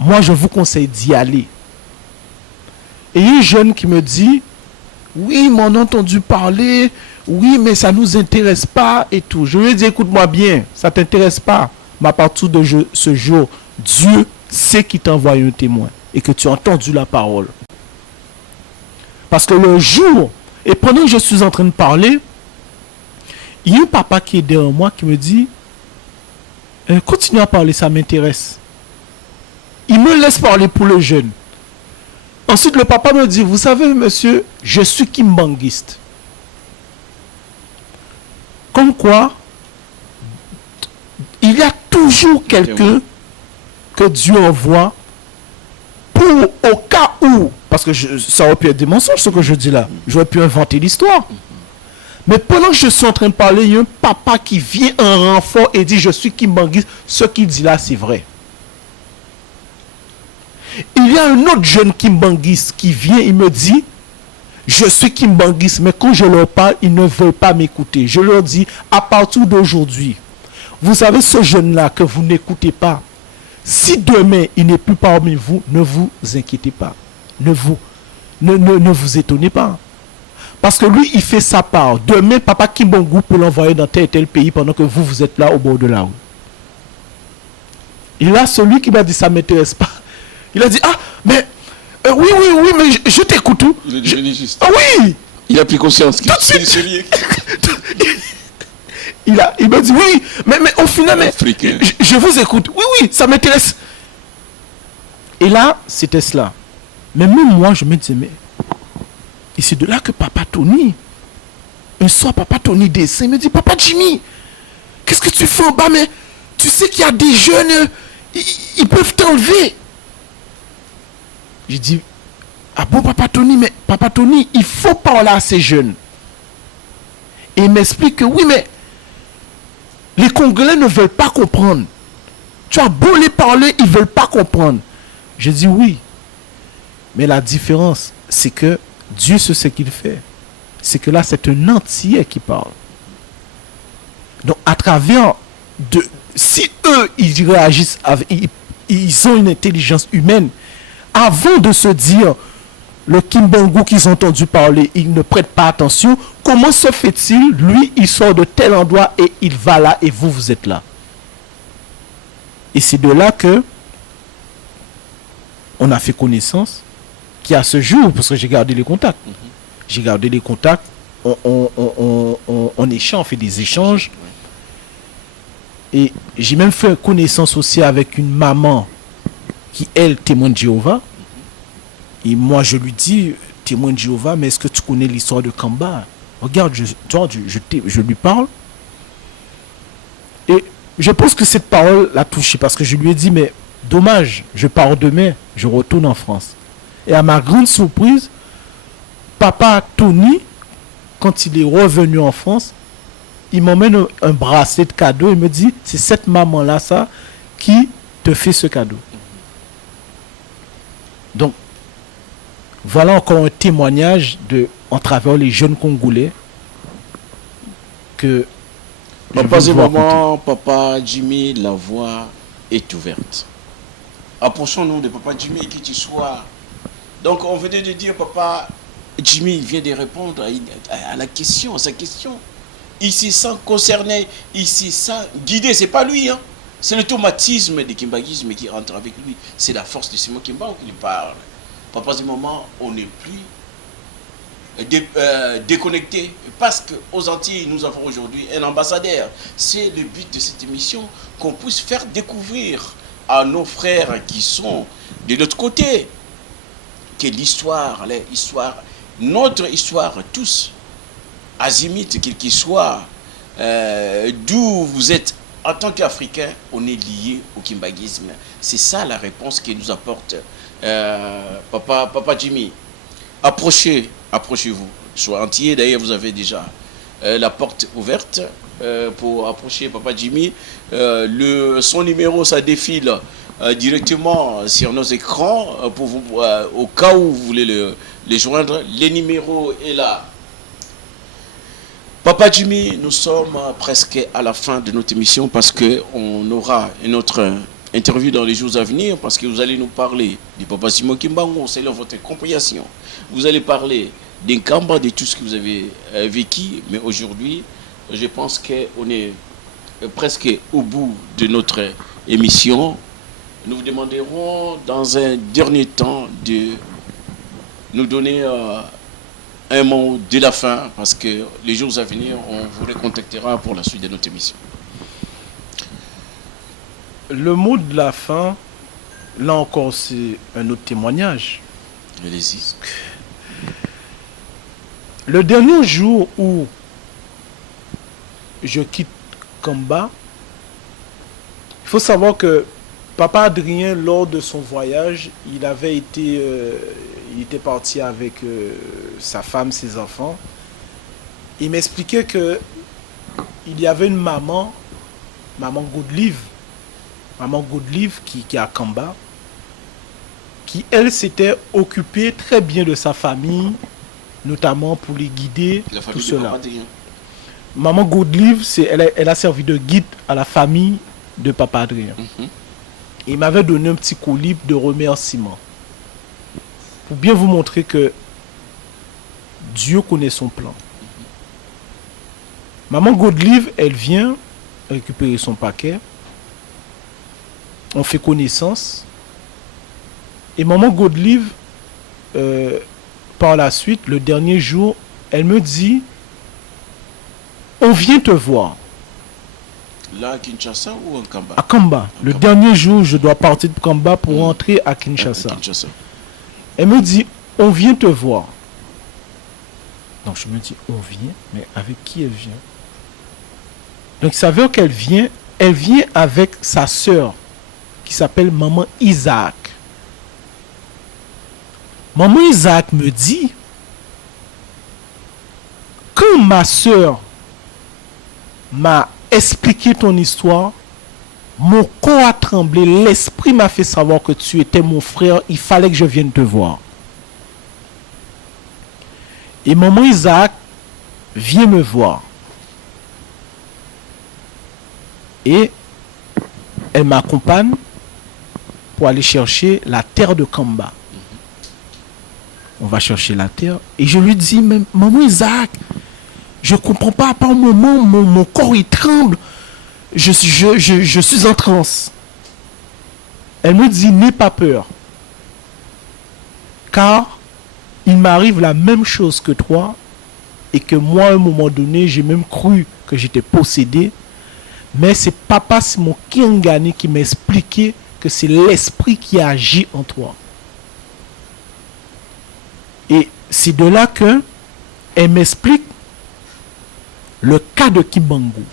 moi je vous conseille d'y aller. Et il y a un jeune qui me dit, oui, mais on a entendu parler, oui, mais ça ne nous intéresse pas et tout. Je lui ai dit, écoute-moi bien, ça ne t'intéresse pas. Mais à partir de ce jour, Dieu sait qu'il t'envoie un témoin et que tu as entendu la parole. Parce que le jour, et pendant que je suis en train de parler, il y a un papa qui est derrière moi qui me dit, continue à parler, ça m'intéresse. Il me laisse parler pour le jeune. Ensuite, le papa me dit, vous savez, monsieur, je suis kimbanguiste. Comme quoi, il y a toujours quelqu'un que Dieu envoie pour, au cas où, parce que ça aurait pu être des mensonges ce que je dis là, j'aurais pu inventer l'histoire. Mais pendant que je suis en train de parler, il y a un papa qui vient en renfort et dit, je suis kimbanguiste. Ce qu'il dit là, c'est vrai. Il y a un autre jeune kimbanguiste qui vient, il me dit, je suis kimbanguiste, mais quand je leur parle, ils ne veulent pas m'écouter. Je leur dis, à partir d'aujourd'hui, vous savez ce jeune-là que vous n'écoutez pas, si demain il n'est plus parmi vous, ne vous inquiétez pas. Ne vous étonnez pas. Parce que lui, il fait sa part. Demain, papa Kimbangou peut l'envoyer dans tel et tel pays pendant que vous êtes là au bord de la rue. Et là, celui qui m'a dit, ça ne m'intéresse pas. Il a dit, ah, mais, oui, mais je t'écoute. Il est devenu juste. Ah oui. Il a pris conscience qu'il Tout de suite. est lié. Il m'a dit, oui, mais au final, je vous écoute. Oui, ça m'intéresse. Et là, c'était cela. Mais même moi, je me disais, mais, et c'est de là que papa Tony, un soir, papa Tony descend, il me dit, papa Jimmy, qu'est-ce que tu fais en bas, mais tu sais qu'il y a des jeunes, ils peuvent t'enlever. J'ai dit, ah bon, papa Tony, mais papa Tony, il faut parler à ces jeunes. Et il m'explique que oui, mais les Congolais ne veulent pas comprendre. Tu as beau les parler, ils ne veulent pas comprendre. Je dis oui. Mais la différence, c'est que Dieu sait ce qu'il fait. C'est que là, c'est un entier qui parle. Donc, à travers si eux, ils réagissent, ils ont une intelligence humaine, avant de se dire, le Kimbangu qu'ils ont entendu parler, ils ne prêtent pas attention, comment se fait-il, lui, il sort de tel endroit et il va là et vous êtes là. Et c'est de là que on a fait connaissance, qui à ce jour, parce que j'ai gardé les contacts. J'ai gardé les contacts, on échange, on fait des échanges. Et j'ai même fait connaissance aussi avec une maman qui, elle, témoin de Jéhovah. Et moi, je lui dis, témoin de Jéhovah, mais est-ce que tu connais l'histoire de Kamba? Regarde, je lui parle. Et je pense que cette parole l'a touché parce que je lui ai dit, mais dommage, je pars demain, je retourne en France. Et à ma grande surprise, papa Tony, quand il est revenu en France, il m'emmène un bracelet de cadeau. Il me dit, c'est cette maman-là, ça, qui te fait ce cadeau. Donc, voilà encore un témoignage en travers les jeunes Congolais que Papa et maman, papa Jimmy, la voix est ouverte. Approchons-nous de papa Jimmy, qui tu sois. Donc on venait de dire, papa Jimmy vient de répondre à la question, à sa question. Il se sent concerné, il se sent guidé. C'est pas lui, hein. C'est l'automatisme du kimbanguisme qui entre avec lui. C'est la force de Simon Kimbangu qui lui parle. Papa et maman, on n'est plus déconnecté, parce qu'aux Antilles, nous avons aujourd'hui un ambassadeur. C'est le but de cette émission, qu'on puisse faire découvrir à nos frères qui sont de l'autre côté que l'histoire, notre histoire, tous, azimut, quel qu'il soit, d'où vous êtes en tant qu'Africain, on est lié au kimbanguisme. C'est ça la réponse qu'il nous apporte Papa Jimmy. Approchez-vous. Soit entier, d'ailleurs, vous avez déjà la porte ouverte pour approcher Papa Jimmy. Son numéro, ça défile directement sur nos écrans pour vous, au cas où vous voulez les joindre. Le numéro est là. Papa Jimmy, nous sommes presque à la fin de notre émission parce qu'on aura une autre interview dans les jours à venir, parce que vous allez nous parler du Papa Simon Kimbangu, c'est là votre compréhension. Vous allez parler d'un Kamba, de tout ce que vous avez vécu, mais aujourd'hui, je pense qu'on est presque au bout de notre émission. Nous vous demanderons dans un dernier temps de nous donner un mot de la fin, parce que les jours à venir, on vous recontactera pour la suite de notre émission. Le mot de la fin, là encore, c'est un autre témoignage. Allez-y. Le dernier jour où je quitte Kamba, il faut savoir que Papa Adrien, lors de son voyage, il était parti avec sa femme, ses enfants. Il m'expliquait que il y avait une maman Godelive qui est à Kamba, qui elle s'était occupée très bien de sa famille, notamment pour les guider, tout cela. Maman Godelive, elle a servi de guide à la famille de Papa Adrien. Il m'avait donné un petit colis de remerciement pour bien vous montrer que Dieu connaît son plan. Maman Godelive, elle vient récupérer son paquet. On fait connaissance. Et maman Godelive, par la suite, le dernier jour, elle me dit, on vient te voir. Là, à Kinshasa ou en Kamba? À Kamba. Le dernier jour, je dois partir de Kamba pour rentrer à Kinshasa. Elle me dit, on vient te voir. Donc je me dis, on vient, mais avec qui elle vient? Donc il s'avère qu'elle vient avec sa sœur, qui s'appelle Maman Isaac. Maman Isaac me dit, quand ma sœur m'a expliqué ton histoire, mon corps a tremblé, l'esprit m'a fait savoir que tu étais mon frère, il fallait que je vienne te voir. Et maman Isaac vient me voir. Et elle m'accompagne pour aller chercher la terre de Kamba. On va chercher la terre. Et je lui dis, mais maman Isaac, je ne comprends pas, par un moment, mon corps il tremble. Je suis en transe. Elle me dit, n'aie pas peur. Car il m'arrive la même chose que toi. Et que moi, à un moment donné, j'ai même cru que j'étais possédé. Mais c'est Papa Simon Kingani qui m'a expliqué que c'est l'esprit qui agit en toi. Et c'est de là que elle m'explique le cas de Kimbangu.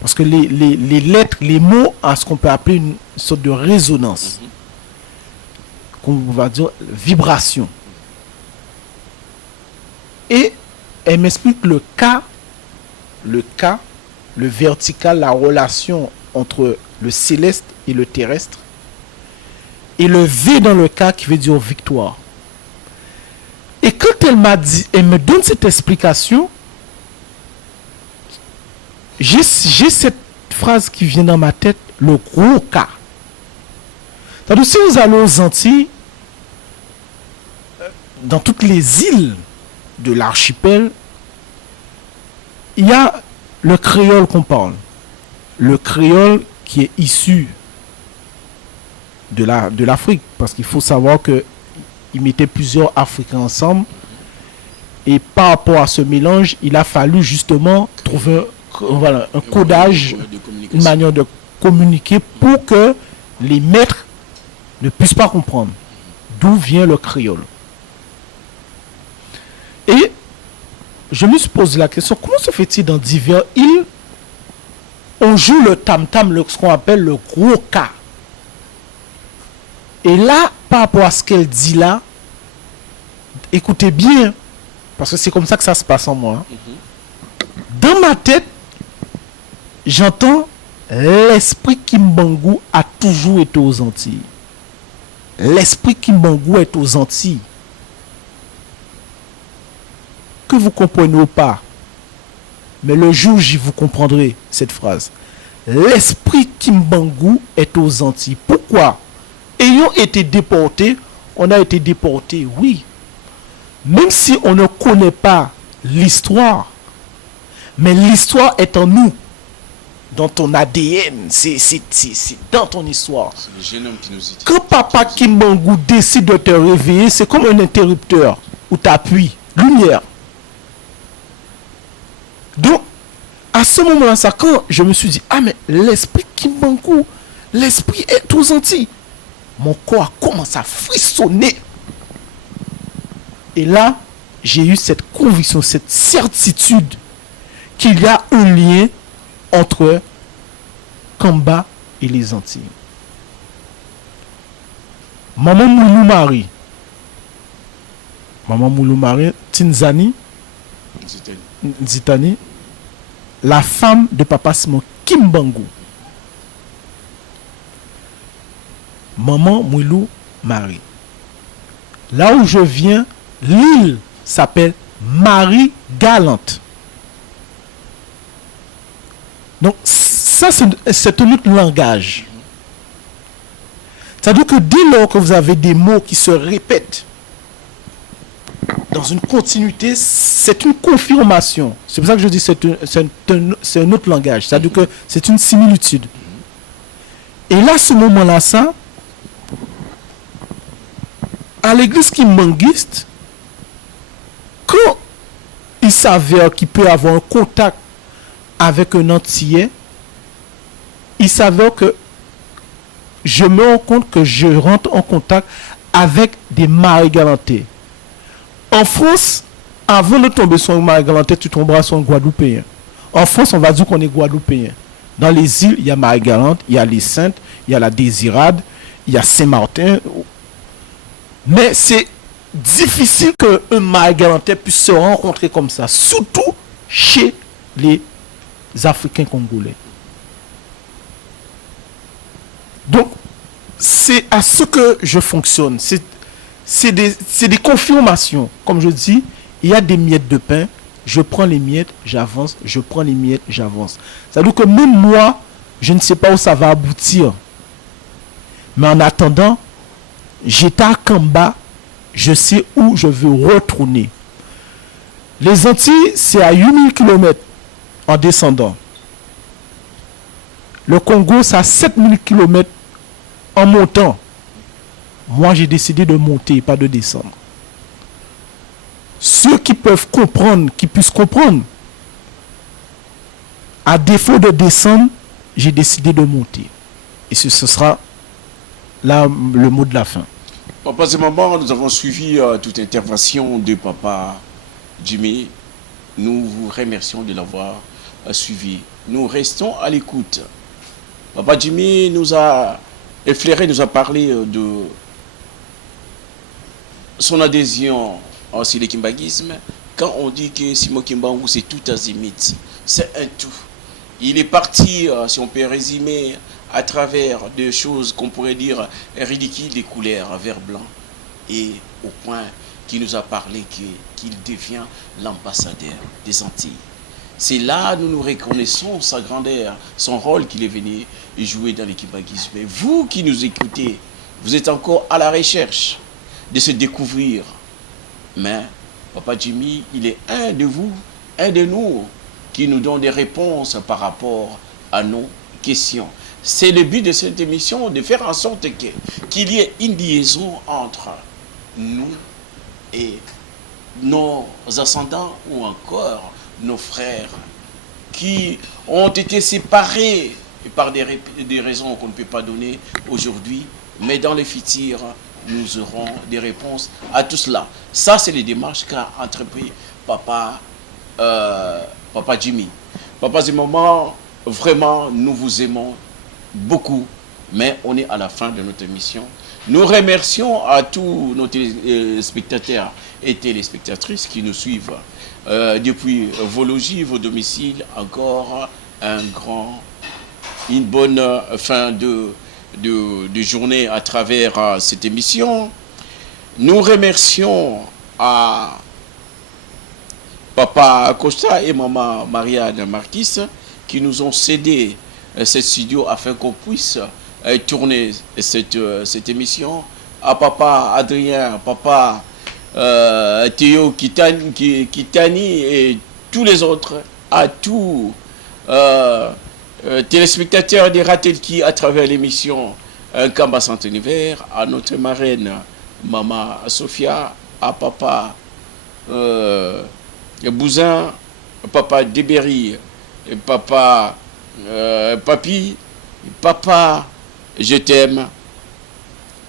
Parce que les lettres, les mots ont ce qu'on peut appeler une sorte de résonance. Qu'on va dire vibration. Et elle m'explique le vertical, la relation entre le céleste et le terrestre. Et le V dans le cas qui veut dire victoire. Et quand elle m'a dit, elle me donne cette explication, j'ai cette phrase qui vient dans ma tête, le gros cas. C'est-à-dire, si vous allez aux Antilles, dans toutes les îles de l'archipel, il y a le créole qu'on parle. Le créole qui est issu de l'Afrique. Parce qu'il faut savoir qu'ils mettaient plusieurs Africains ensemble. Et par rapport à ce mélange, il a fallu justement trouver un codage, une manière de communiquer pour que les maîtres ne puissent pas comprendre d'où vient le créole. Et je me suis posé la question, comment se fait-il dans diverses îles, on joue le tam-tam, ce qu'on appelle le gros cas. Et là, par rapport à ce qu'elle dit là, écoutez bien, parce que c'est comme ça que ça se passe en moi. Dans ma tête, j'entends l'esprit Kimbangu a toujours été aux Antilles. L'esprit Kimbangu est aux Antilles. Que vous comprenez ou pas, mais le jour J, vous comprendrez cette phrase. L'esprit Kimbangu est aux Antilles. Pourquoi? Ayant été déportés, on a été déportés, oui. Même si on ne connaît pas l'histoire, mais l'histoire est en nous, dans ton ADN, c'est dans ton histoire. C'est le génome qui nous dit. Quand papa Kimbangu décide de te réveiller, c'est comme un interrupteur où tu appuies, lumière. Donc, à ce moment-là, ça, quand je me suis dit, ah mais l'esprit Kimbangu, l'esprit est aux Antilles, mon corps a commencé à frissonner. Et là, j'ai eu cette conviction, cette certitude qu'il y a un lien entre Kamba et les Antilles. Maman Moulou Marie, Tinzani, Nzitani, la femme de papa Simon Kimbangu. Maman Moulou Marie. Là où je viens, l'île s'appelle Marie-Galante. Donc, ça, c'est un autre langage. C'est-à-dire que dès lors que vous avez des mots qui se répètent dans une continuité, c'est une confirmation. C'est pour ça que je dis que c'est un autre langage. C'est-à-dire que c'est une similitude. Et là, ce moment-là, ça, à l'église kimbanguiste, quand il s'avère qu'il peut avoir un contact avec un Antillais, il s'avère que je me rends compte que je rentre en contact avec des Marie-Galantais. En France, avant de tomber sur un Marie-Galantais, tu tomberas sur un Guadeloupéen. En France, on va dire qu'on est Guadeloupéen. Dans les îles, il y a Marie-Galante, il y a les Saintes, il y a la Désirade, il y a Saint-Martin. Mais c'est difficile qu'un Marie-Galantais puisse se rencontrer comme ça, surtout chez les Africains congolais. Donc, c'est à ce que je fonctionne. C'est des confirmations. Comme je dis, il y a des miettes de pain, je prends les miettes, j'avance, je prends les miettes, j'avance. C'est-à-dire que même moi, je ne sais pas où ça va aboutir. Mais en attendant, j'étais à Kamba, je sais où je veux retourner. Les Antilles, c'est à 8000 km en descendant. Le Congo, c'est à 7000 km en montant. Moi, j'ai décidé de monter, pas de descendre. Ceux qui peuvent comprendre, qui puissent comprendre, à défaut de descendre, j'ai décidé de monter. Et ce sera là le mot de la fin. Papa et maman, nous avons suivi toute intervention de Papa Jimmy. Nous vous remercions de l'avoir suivi. Nous restons à l'écoute. Papa Jimmy nous a effleuré, nous a parlé de son adhésion au kimbanguisme. Quand on dit que Simon Kimbangu, c'est tout azimut, c'est un tout. Il est parti, si on peut résumer, à travers des choses qu'on pourrait dire ridicules, des couleurs vert blanc, et au point qu'il nous a parlé qu'il devient l'ambassadeur des Antilles. C'est là nous nous reconnaissons sa grandeur, son rôle qu'il est venu jouer dans l'équipe Kimbanguisme. Mais vous qui nous écoutez, vous êtes encore à la recherche de se découvrir. Mais Papa Jimmy, il est un de vous, un de nous, qui nous donne des réponses par rapport à nos questions. C'est le but de cette émission, de faire en sorte qu'il y ait une liaison entre nous et nos ascendants ou encore nos frères qui ont été séparés par des raisons qu'on ne peut pas donner aujourd'hui, mais dans le futur, nous aurons des réponses à tout cela. Ça, c'est les démarches qu'a entrepris Papa Jimmy. Papa Zimmerman, vraiment, nous vous aimons beaucoup, mais on est à la fin de notre émission. Nous remercions à tous nos téléspectateurs et téléspectatrices qui nous suivent depuis vos logis, vos domiciles. Encore une bonne fin de journée à travers cette émission. Nous remercions à Papa Costa et Maman Marianne Marquis qui nous ont cédé ce studio afin qu'on puisse tourner cette émission. À Papa Adrien, Papa Théo Kitani et tous les autres, à tous téléspectateurs de Ratelki à travers l'émission Kamba Saint Univers, à notre marraine Maman Sophia, à Papa Bouzin, Papa Débéry, Papa Papi, Papa Je t'aime,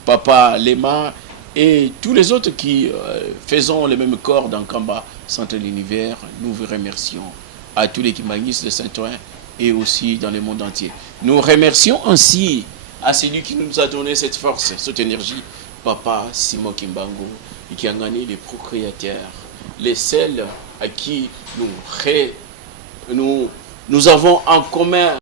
Papa Lema et tous les autres qui faisons le même corps dans Kamba Centre de l'Univers. Nous vous remercions à tous les Kimbanguistes de Saint-Ouen et aussi dans le monde entier. Nous remercions ainsi à celui qui nous a donné cette force, cette énergie, Papa Simon Kimbangu, qui a gagné les procréateurs, les celles à qui nous avons en commun